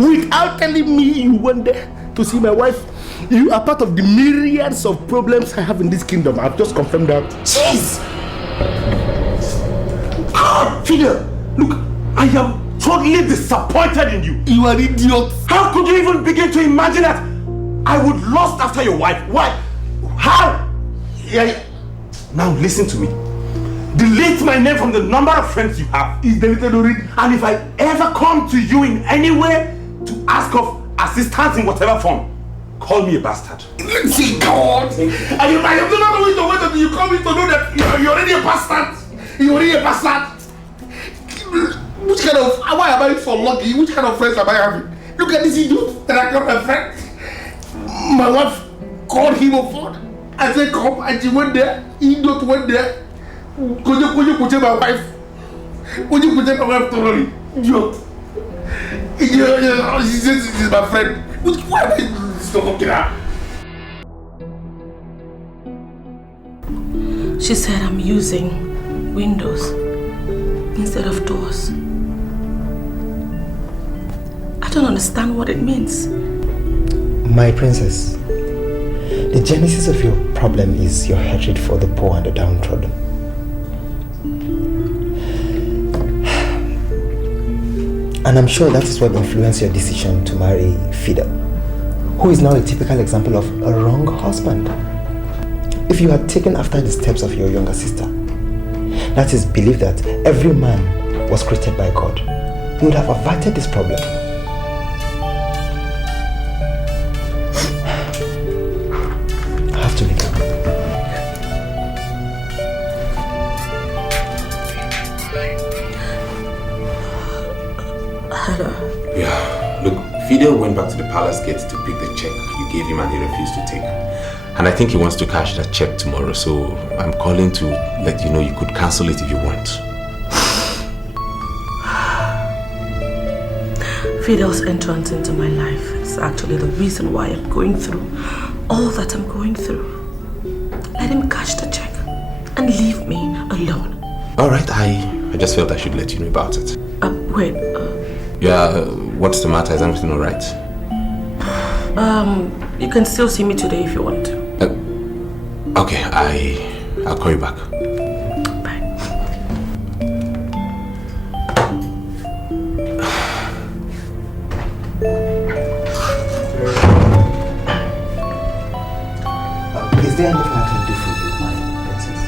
Without telling me you went there to see my wife. You are part of the myriads of problems I have in this kingdom. I've just confirmed that. Jeez! Fidel, look, I am totally disappointed in you. You are an idiot. How could you even begin to imagine that I would lust after your wife? Why? How? Now listen to me. Delete my name from the number of friends you have. It's deleted already. And if I ever come to you in any way to ask of assistance in whatever form, call me a bastard. God! I am not going to wait until you call me to know that you're already a bastard. You're already a bastard. Which kind of, why am I so lucky? Which kind of friends am I having? Look at this idiot that I call my friend. My wife called him on phone. I said come, and she went there. Idiot went there. Could you put my wife? Would you put my wife thoroughly? Idiot. She says this is my friend. Why am I so to her? She said I'm using windows instead of doors. I don't understand what it means. My princess, the genesis of your problem is your hatred for the poor and the downtrodden. And I'm sure that is what influenced your decision to marry Fidel, who is now a typical example of a wrong husband. If you had taken after the steps of your younger sister, that is, believe that every man was created by God, you would have averted this problem. I have to leave. Yeah, look, Fidel Fidel went back to the palace gate to pick the check you gave him and he refused to take. And I think he wants to cash that check tomorrow, so I'm calling to let you know you could cancel it if you want. Fidel's entrance into my life is actually the reason why I'm going through all that I'm going through. Let him cash the check and leave me alone. Alright, I just felt I should let you know about it. Wait. Yeah, what's the matter? Is everything alright? You can still see me today if you want to. Okay, I'll call you back. Is there anything I can do for you, my princess?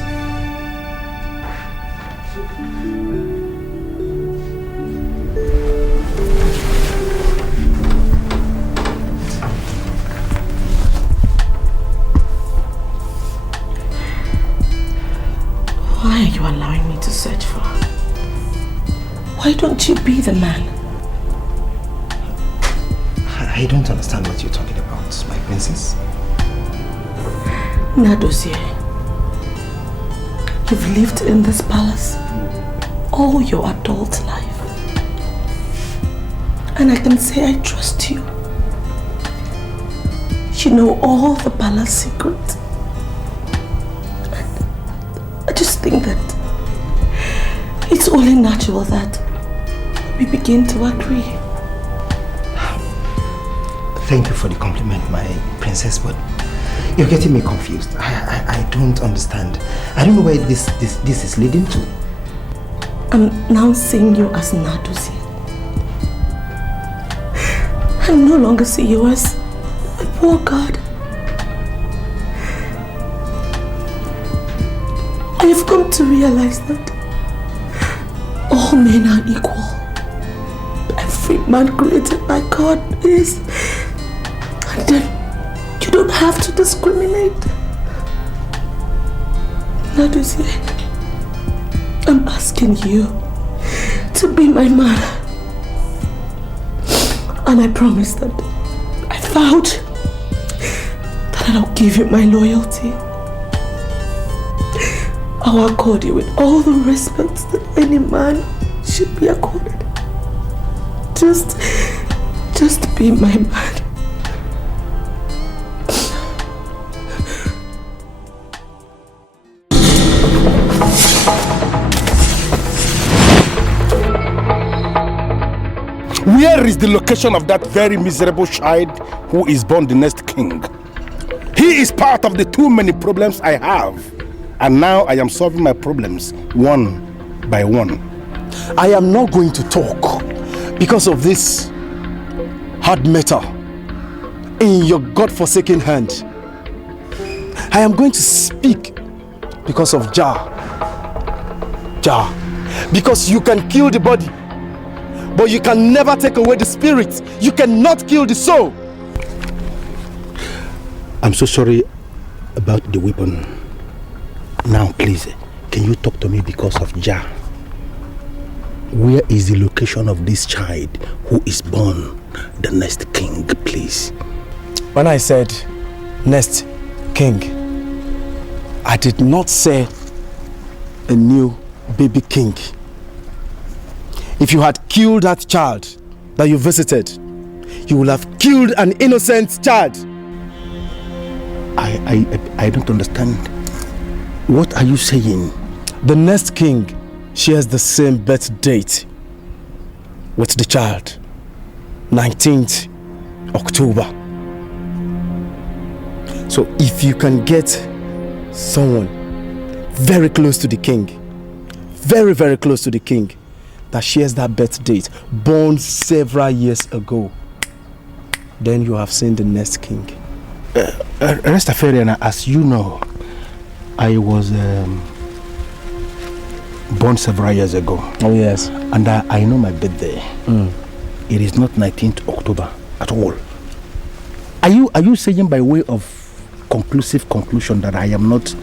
Why are you allowing me to search for her? Why don't you be the man? I don't understand what you're talking about, my princess. Nadozie, you've lived in this palace all your adult life. And I can say I trust you. You know all the palace secrets. I just think that it's only natural that we begin to agree. Thank you for the compliment, my princess, but you're getting me confused. I don't understand. I don't know where this is leading to. I'm now seeing you as Nadozie. I no longer see you as a poor god. I have come to realize that all men are equal. Every man created by God is. And then you don't have to discriminate. Nadozie, I'm asking you to be my man. And I promise that I vowed that I'll give you my loyalty. I'll accord you with all the respect that any man should be accorded. Just be my man. Where is the location of that very miserable child who is born the next king? He is part of the too many problems I have. And now I am solving my problems one by one. I am not going to talk because of this hard metal in your God-forsaken hand. I am going to speak because of Jah. Because you can kill the body, but you can never take away the spirit. You cannot kill the soul. I'm so sorry about the weapon. Now please, can you talk to me because of Jah? Where is the location of this child who is born the next king, please? When I said next king, I did not say a new baby king. If you had killed that child that you visited, you would have killed an innocent child. I don't understand. What are you saying? The next king shares the same birth date with the child, 19th October. So if you can get someone very close to the king, very, very close to the king, that shares that birth date, born several years ago, then you have seen the next king. Rastafarian, as you know, I was born several years ago. Oh yes. And I know my birthday. It is not 19th October at all. Are you saying by way of conclusive conclusion that I am not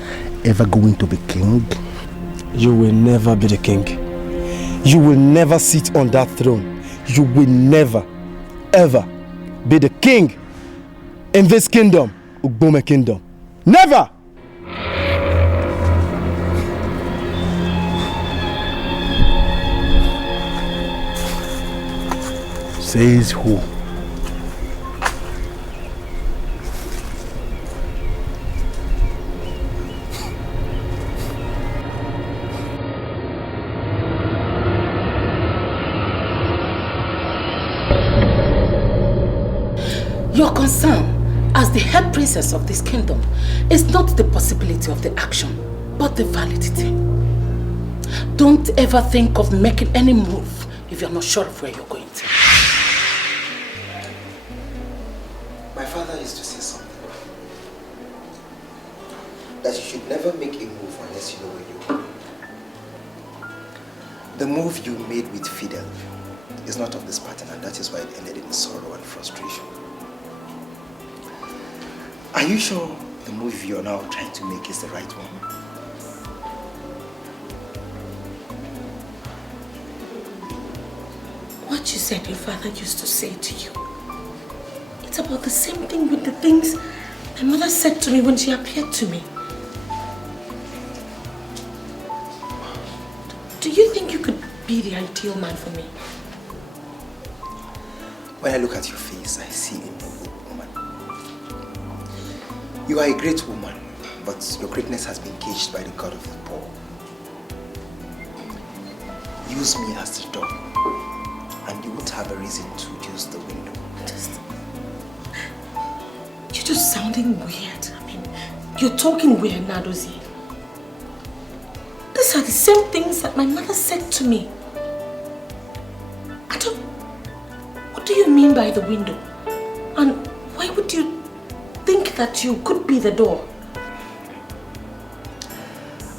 ever going to be king? You will never be the king. You will never sit on that throne. You will never, ever be the king in this kingdom, Ugbome kingdom. Never! Says who? Your concern as the head princess of this kingdom is not the possibility of the action, but the validity. Don't ever think of making any move if you're not sure of where you're going to. My father used to say something. That you should never make a move unless you know where you're going. The move you made with Fidel is not of this pattern, and that is why it ended in sorrow and frustration. Are you sure the move you're now trying to make is the right one? What you said your father used to say to you, it's about the same thing with the things my mother said to me when she appeared to me. Do you think you could be the ideal man for me? When I look at your face, I see a noble woman. You are a great woman, but your greatness has been caged by the God of the poor. Use me as the door, and you won't have a reason to use the window. You're just sounding weird. I mean, you're talking weird, Nadozie. These are the same things that my mother said to me. What do you mean by the window? And why would you think that you could be the door?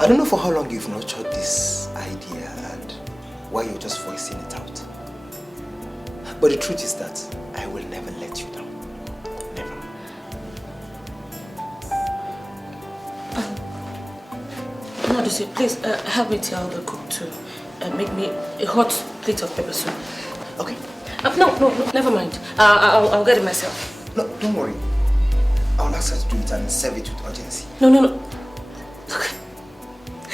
I don't know for how long you've nurtured this idea and why you're just voicing it out. But the truth is that I will never let you down. Never. Nadozie, please help me tell the cook to make me a hot plate of pepper soup. Okay. No, never mind. I'll get it myself. No, don't worry. I'll ask her to do it and serve it with urgency. No. Look,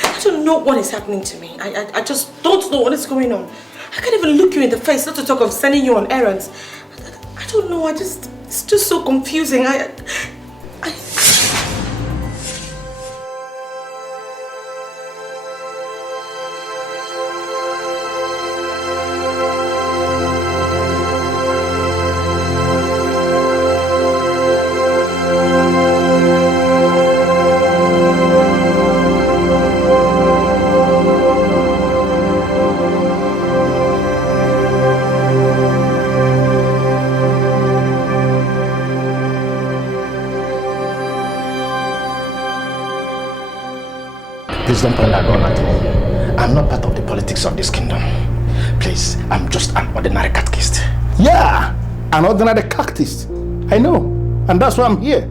I don't know what is happening to me. I just don't know what is going on. I can't even look you in the face, not to talk of sending you on errands. I don't know, it's just so confusing. Please don't point that gun at me. I'm not part of the politics of this kingdom. Please, I'm just an ordinary catechist. Yeah, an ordinary cactus. I know, and that's why I'm here.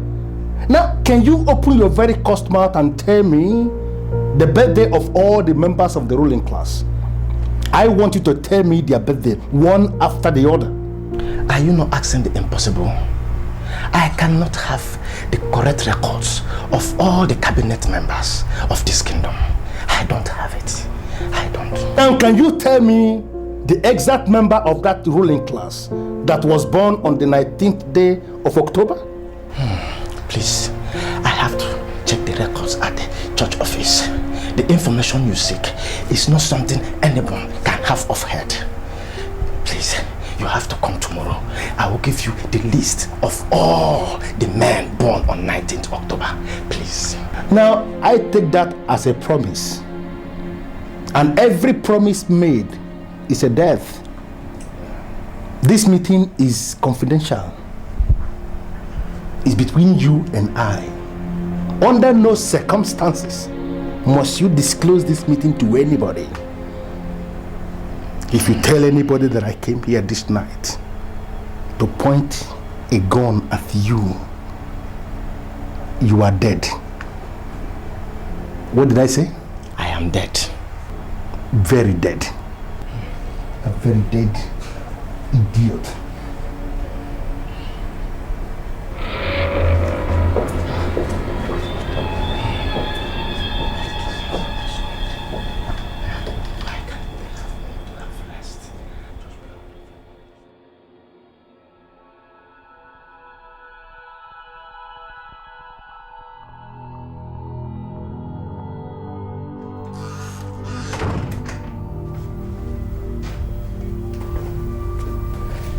Now, can you open your very cursed mouth and tell me the birthday of all the members of the ruling class? I want you to tell me their birthday, one after the other. Are you not asking the impossible? I cannot have the correct records of all the cabinet members of this kingdom. I don't have it. I don't. And can you tell me the exact member of that ruling class that was born on the 19th day of October? Please, I have to check the records at the church office. The information you seek is not something anyone can have off head. Please, you have to come tomorrow. I will give you the list of all the men born on 19th October. Please. Now, I take that as a promise. And every promise made is a death. This meeting is confidential. It's between you and I. Under no circumstances must you disclose this meeting to anybody. If you tell anybody that I came here this night to point a gun at you, you are dead. What did I say? I am dead. Very dead. A very dead idiot.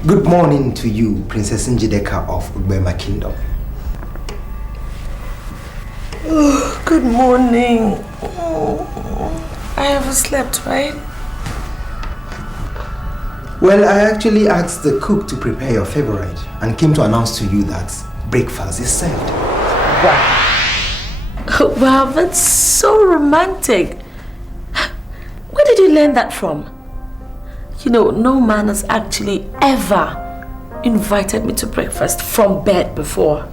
Good morning to you, Princess Njideka of Ubema Kingdom. Oh, good morning. I overslept, right? Well, I actually asked the cook to prepare your favorite and came to announce to you that breakfast is served. Wow. Wow, that's so romantic. Where did you learn that from? You know, no man has actually ever invited me to breakfast from bed before.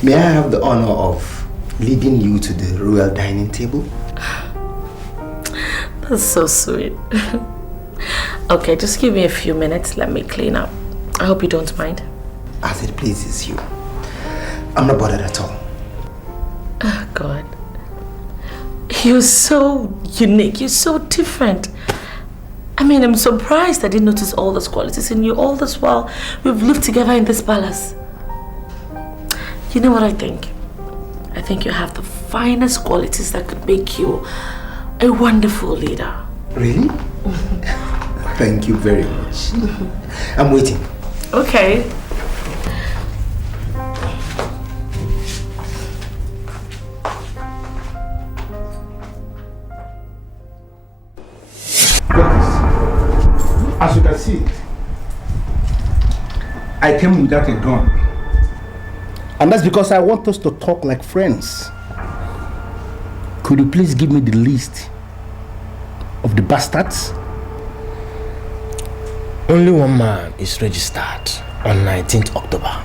May I have the honor of leading you to the royal dining table? That's so sweet. Okay, just give me a few minutes. Let me clean up. I hope you don't mind. As it pleases you. I'm not bothered at all. Oh, God. You're so unique. You're so different. I mean, I'm surprised I didn't notice all those qualities in you all this while we've lived together in this palace. You know what I think? I think you have the finest qualities that could make you a wonderful leader. Really? Thank you very much. I'm waiting. Okay. As you can see, I came without a gun. And that's because I want us to talk like friends. Could you please give me the list of the bastards? Only one man is registered on 19th October.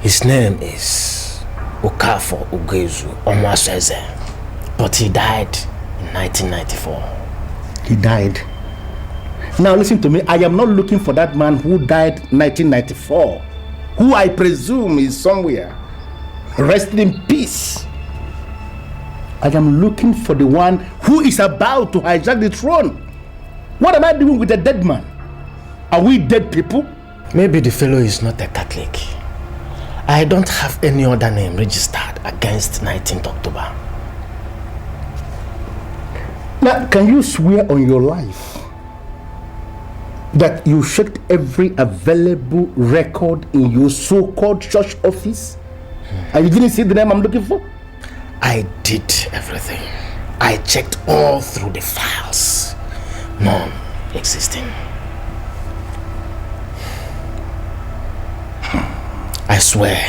His name is Okafo Ugezu Omwaseze, but he died in 1994. He died? Now listen to me, I am not looking for that man who died 1994, who I presume is somewhere. Rest in peace. I am looking for the one who is about to hijack the throne. What am I doing with a dead man? Are we dead people? Maybe the fellow is not a Catholic. I don't have any other name registered against 19th October. Now, can you swear on your life that you checked every available record in your so-called church office and you didn't see the name I'm looking for? I did everything. I checked all through the files. None existing. I swear.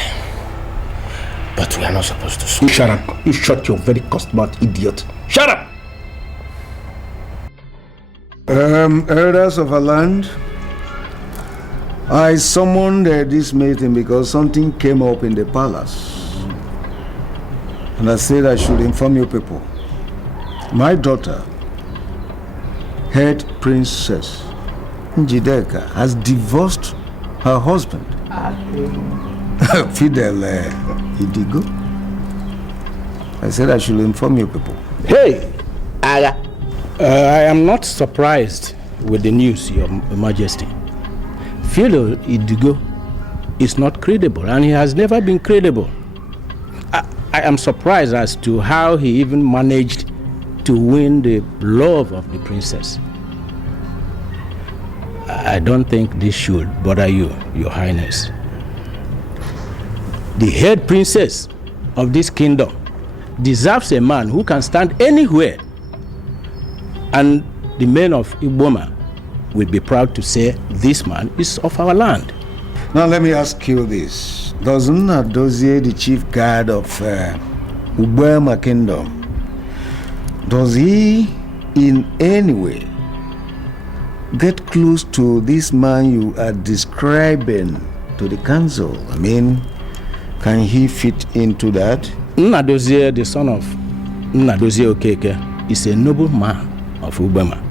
But we are not supposed to swear. You shut up. You shut your very cursed-mouth, idiot. Shut up! Elders of our land, I summoned this meeting because something came up in the palace. And I said I should inform you people. My daughter, head princess Njideka, has divorced her husband, Fidel Idigo. I said I should inform you people. Hey! I am not surprised with the news, Your Majesty. Fidel Idigo is not credible, and he has never been credible. I am surprised as to how he even managed to win the love of the princess. I don't think this should bother you, Your Highness. The head princess of this kingdom deserves a man who can stand anywhere, and the men of Iboma will be proud to say this man is of our land. Now let me ask you this. Doesn't Adozie, the chief guard of Ubema Kingdom, does he in any way get close to this man you are describing to the council? I mean, can he fit into that? Nnadozie, the son of Nnadozie Okeke, is a noble man of Ubema.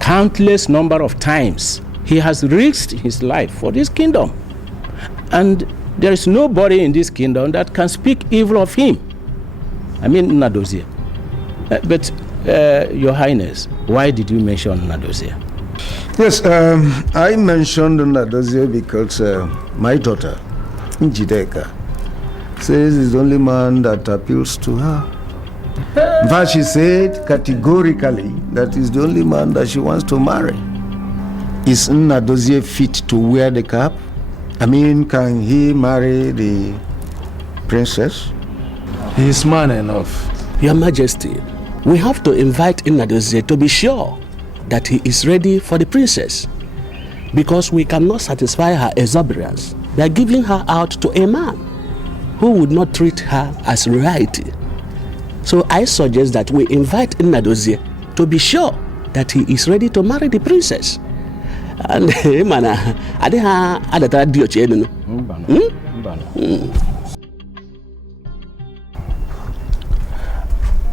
Countless number of times he has risked his life for this kingdom, and there is nobody in this kingdom that can speak evil of him. I mean Nnadozie. But Your Highness, why did you mention Nnadozie? Yes, I mentioned Nnadozie because my daughter Njideka says he's the only man that appeals to her. In fact, she said categorically that is the only man that she wants to marry. Is Nnadozie fit to wear the cap? I mean, can he marry the princess? He is man enough. Your Majesty, we have to invite Nnadozie to be sure that he is ready for the princess, because we cannot satisfy her exuberance by giving her out to a man who would not treat her as royalty. So I suggest that we invite Nnadozie to be sure that he is ready to marry the princess. And man,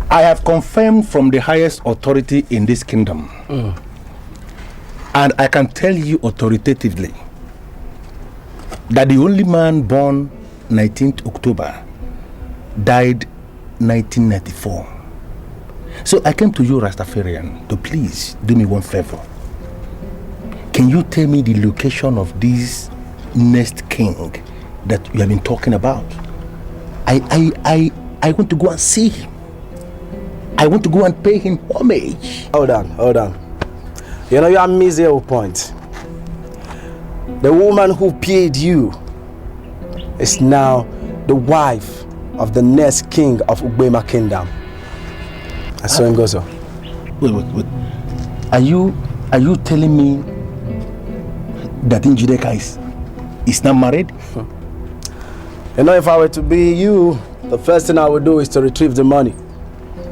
I have confirmed from the highest authority in this kingdom, and I can tell you authoritatively that the only man born 19th October died 1994. So I came to you, Rastafarian, to please do me one favor. Can you tell me the location of this next king that you have been talking about? I want to go and see him. I want to go and pay him homage. Hold on. You know, you are missing your point. The woman who paid you is now the wife of the next king of Ugbema Kingdom. That's so it goes on. Wait. Are you telling me that Njideka is not married? You know, if I were to be you, the first thing I would do is to retrieve the money.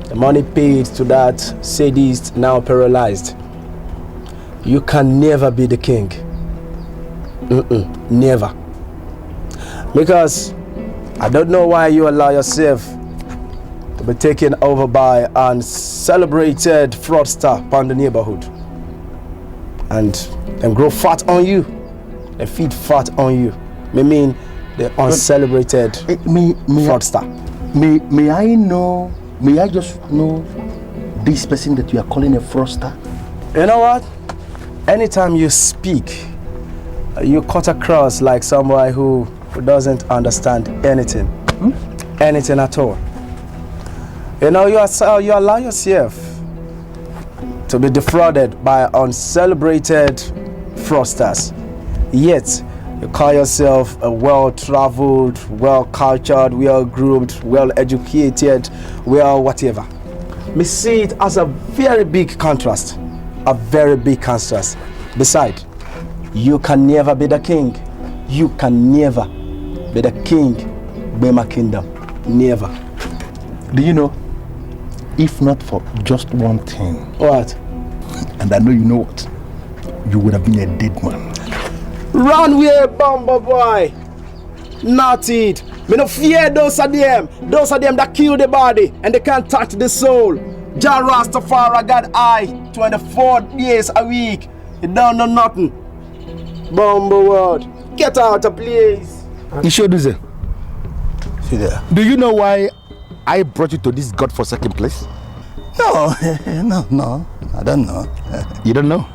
The money paid to that sadist now paralyzed. You can never be the king. Never. Because I don't know why you allow yourself to be taken over by an celebrated fraudster upon the neighborhood. And grow fat on you. They feed fat on you. I mean, the uncelebrated fraudster. May I just know this person that you are calling a fraudster? You know what? Anytime you speak, you cut across like somebody who doesn't understand anything. Anything at all. You know, you allow yourself to be defrauded by uncelebrated fraudsters. Yet, you call yourself a well-traveled, well-cultured, well-groomed, well-educated, well-whatever. Me see it as a very big contrast. A very big contrast. Besides, you can never be the king. You can never be the king of Bema Kingdom. Never. Do you know, if not for just one thing. What? And I know you know what. You would have been a dead man. Run away, Bumble boy. Not it. Me no fear those of them. Those of them that kill the body and they can't touch the soul. Jah Rastafari got eye 24 days a week. You don't know nothing. Bumble world. Get out of place. You sure do that? Do you know why I brought you to this godforsaken place? No, I don't know. You don't know?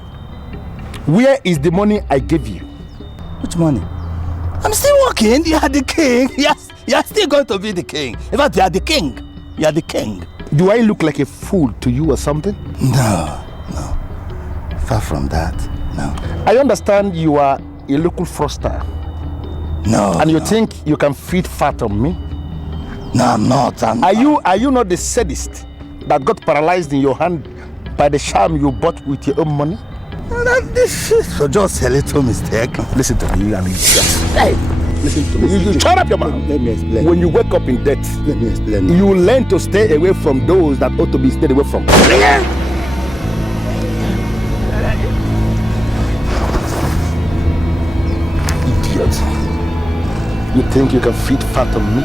Where is the money I gave you? Which money? I'm still working. You are the king. Yes, you are still going to be the king. In fact, you are the king. You are the king. Do I look like a fool to you or something? No. Far from that, no. I understand you are a local fraudster. No. And you think you can feed fat on me? No, I'm not. Are you not the sadist that got paralyzed in your hand by the charm you bought with your own money? So just a little mistake. Listen to me, you and me. Hey, listen to me. You shut up your mouth. Let me explain. When you wake up in debt, let me explain. You learn to stay away from those that ought to be stayed away from. Idiot. You think you can feed fat on me?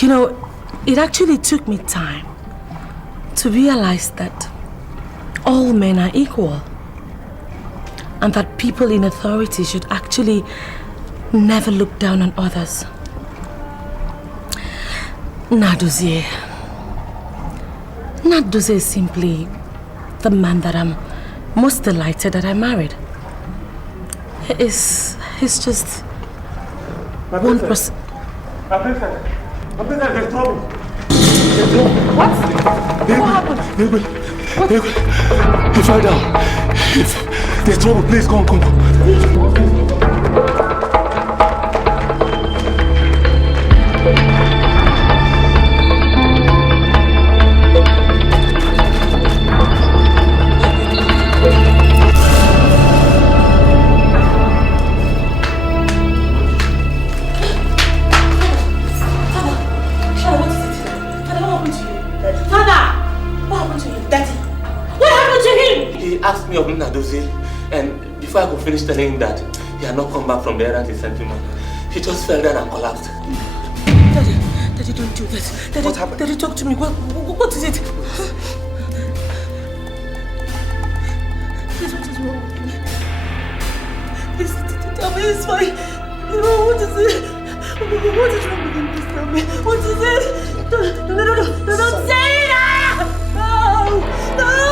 You know, it actually took me time to realize that all men are equal. and that people in authority should actually never look down on others. Nadozie is simply the man that I'm most delighted that I married. He's just one person. My princess, there's trouble. What? What happened? He fell down. There's trouble. Please, come. Asked me of Nadozie, and before I could finish telling him that he had not come back from the errand he sent him on, he just fell down and collapsed. Daddy, don't do that. What happened? Daddy, talk to me. What is it? Please, what is wrong with me? Please, tell me it's fine. What is it? What is wrong with him? Please tell me. What is it? No, don't say it! No, Daddy,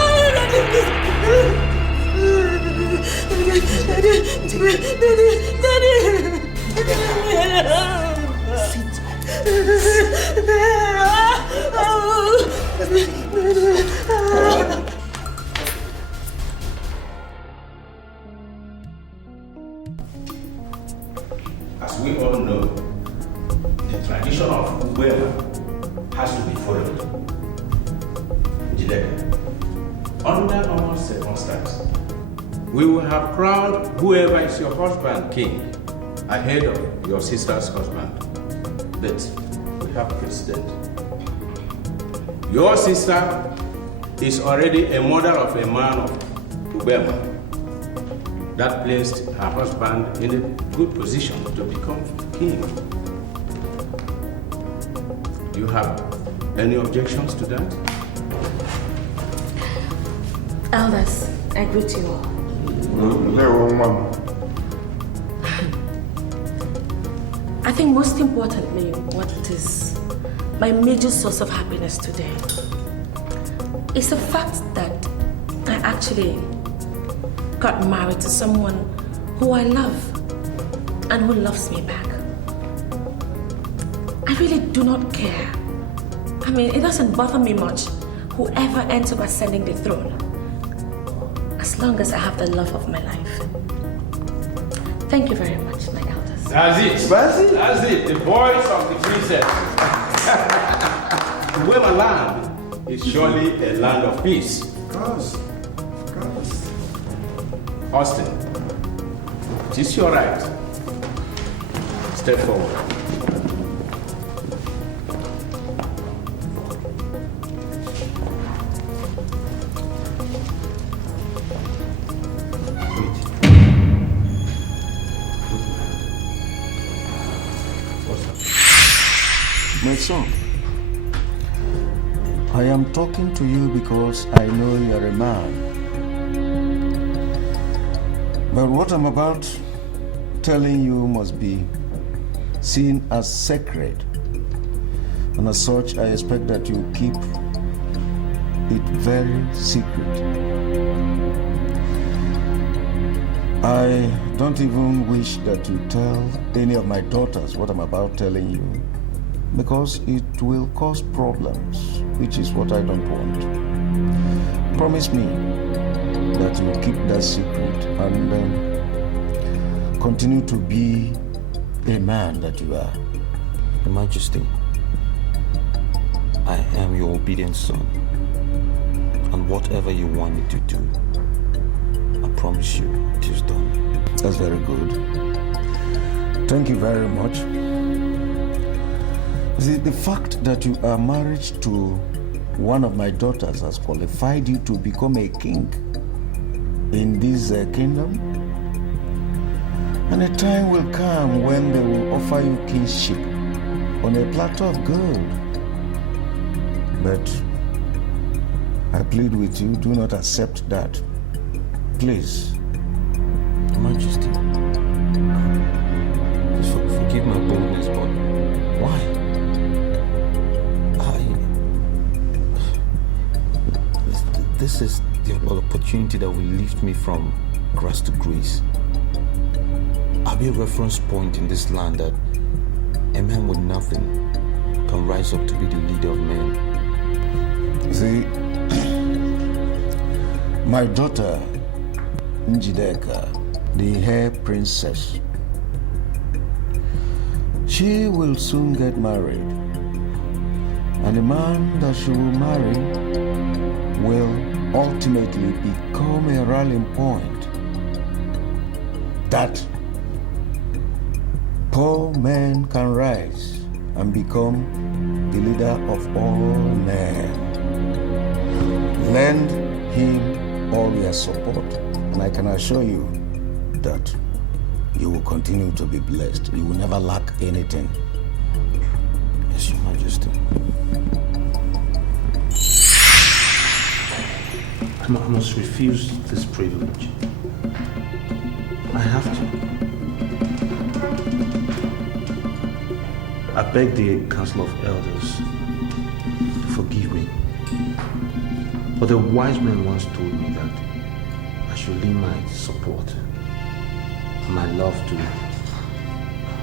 As we all know, the tradition of Ubema has to be followed. Dike, under normal circumstances, we will have crowned whoever is your husband king ahead of your sister's husband. But we have precedent. Your sister is already a mother of a man of Ubema. That placed her husband in a good position to become king. Do you have any objections to that? Elders, I greet you all. I think most importantly, what is my major source of happiness today is the fact that I actually got married to someone who I love and who loves me back. I really do not care. I mean, it doesn't bother me much whoever ends up ascending the throne, as long as I have the love of my life. Thank you very much, my elders. That's it. The voice of the princess. Ubema land is surely a land of peace. Of course. Austin, it is your right. Step forward. My son, I am talking to you because I know you are a man. But what I'm about telling you must be seen as sacred. And as such, I expect that you keep it very secret. I don't even wish that you tell any of my daughters what I'm about telling you, because it will cause problems, which is what I don't want. Promise me that you will keep that secret and continue to be a man that you are. Your Majesty, I am your obedient son, and whatever you want me to do, I promise you it is done. That's very good. Thank you very much. See, the fact that you are married to one of my daughters has qualified you to become a king in this kingdom. And a time will come when they will offer you kingship on a platter of gold. But I plead with you, do not accept that. Please, Your Majesty, please forgive my boldness, but why? This is the opportunity that will lift me from grass to grace. I'll be a reference point in this land that a man with nothing can rise up to be the leader of men. See, my daughter, Njideka, the hair princess, she will soon get married. And the man that she will marry will ultimately become a rallying point that poor men can rise and become the leader of all men. Lend him all your support, and I can assure you that you will continue to be blessed. You will never lack anything. Yes, Your Majesty. I must refuse this privilege. I have to. I beg the Council of Elders to forgive me. But the wise man once told me that I should leave my support and my love to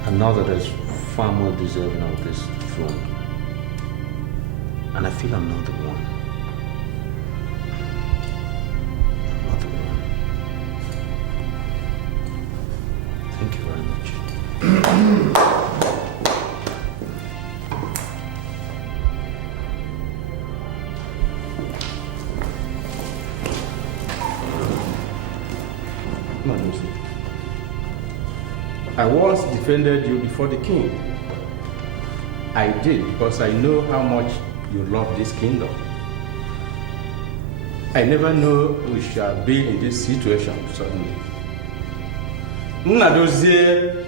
another that's far more deserving of this throne. And I feel I'm not the one. I'm not the one. Thank you very much. Mademoiselle, I once defended you before the king. I did because I know how much you love this kingdom. I never know we shall be in this situation suddenly. Nnadozie,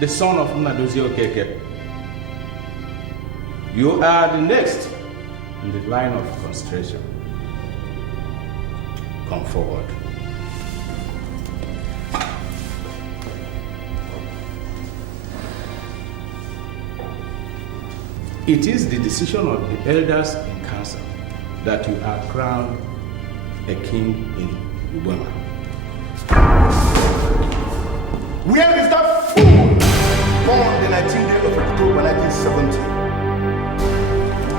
the son of Nnadozie Okeke, you are the next in the line of consideration. Come forward. It is the decision of the elders in council that you are crowned a king in Ugwema. Where is that fool born the 19th day of October 1970?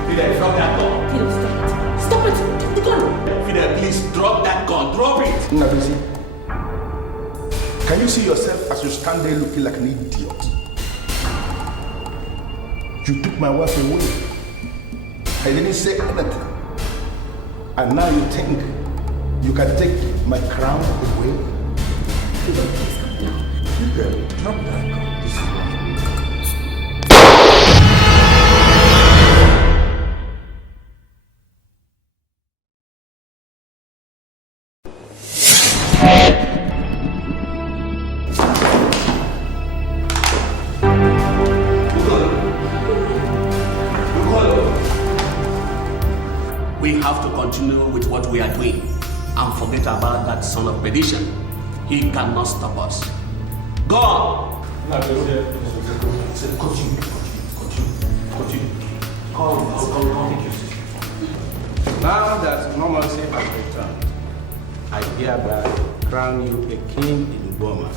Fidel, drop that gun. Fidel, stop it. Stop it. The gun. Fidel, please drop that gun. Drop it. Nnadozie, can you see yourself as you stand there looking like an idiot? You took my wife away. I didn't say anything. And now you think you can take my crown away? Fidel, please calm down. Fidel, drop that gun. This is We have to continue with what we are doing and forget about that son of perdition. He cannot stop us. Go on! Continue. Come. Now that normalcy has returned, I hereby crown you a king in Ugwema.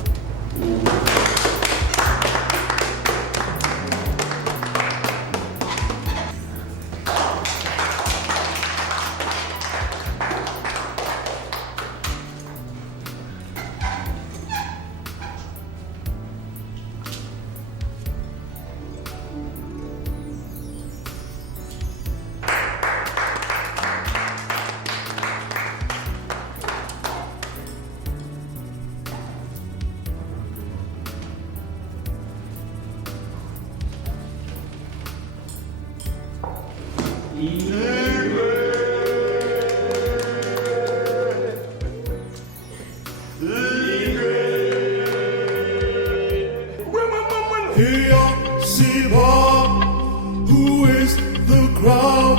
Who is the crown?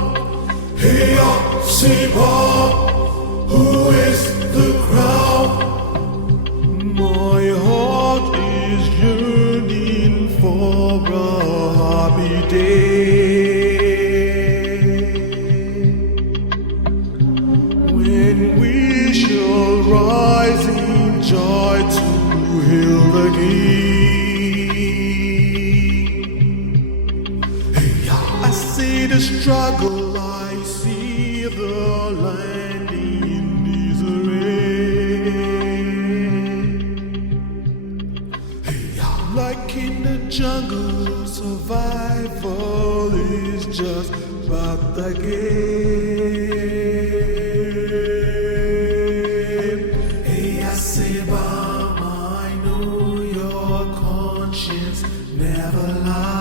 Heya Siba, who is the crown? My shall I see the land in disarray? Like in the jungle, survival is just about the game. Hey, I say, Mama, I know your conscience never lies.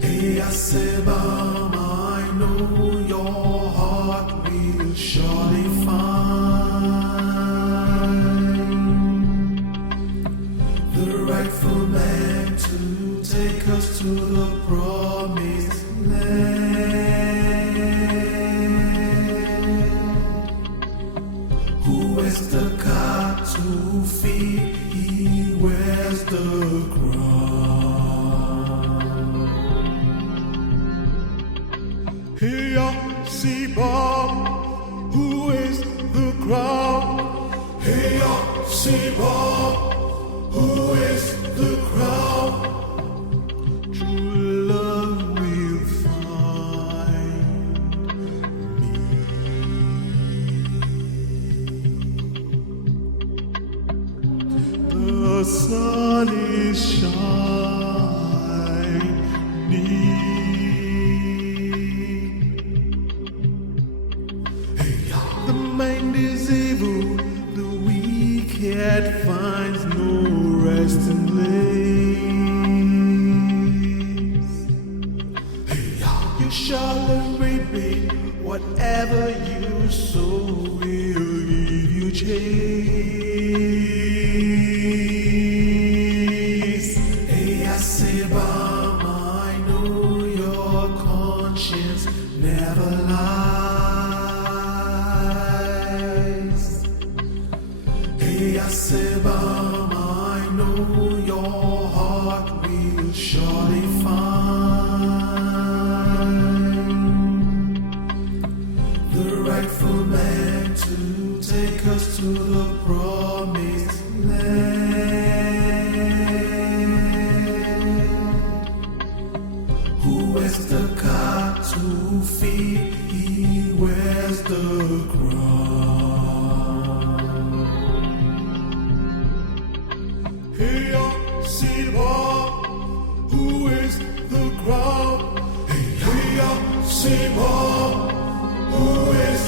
Hey, I say, Mama, I know your heart will surely find the rightful man to take us to the promised land. Who wears the cap to feed? He wears the crown. Hey, see Bob, who is the crown? Hey, see Bob, who is the crown? True love will find me. The sun is shining. The mind is evil, the wicked finds no resting place. You shall reap it, whatever you sow will give you chase. Hey, I say, Mama, I know your conscience never lies. Hey, I say, Mama, I know your heart will surely find the rightful man to take us to the promised land. Who wears the cap to feed? He wears the crown. Hey, see Bob, who is the crown? Hey, see Bob, who is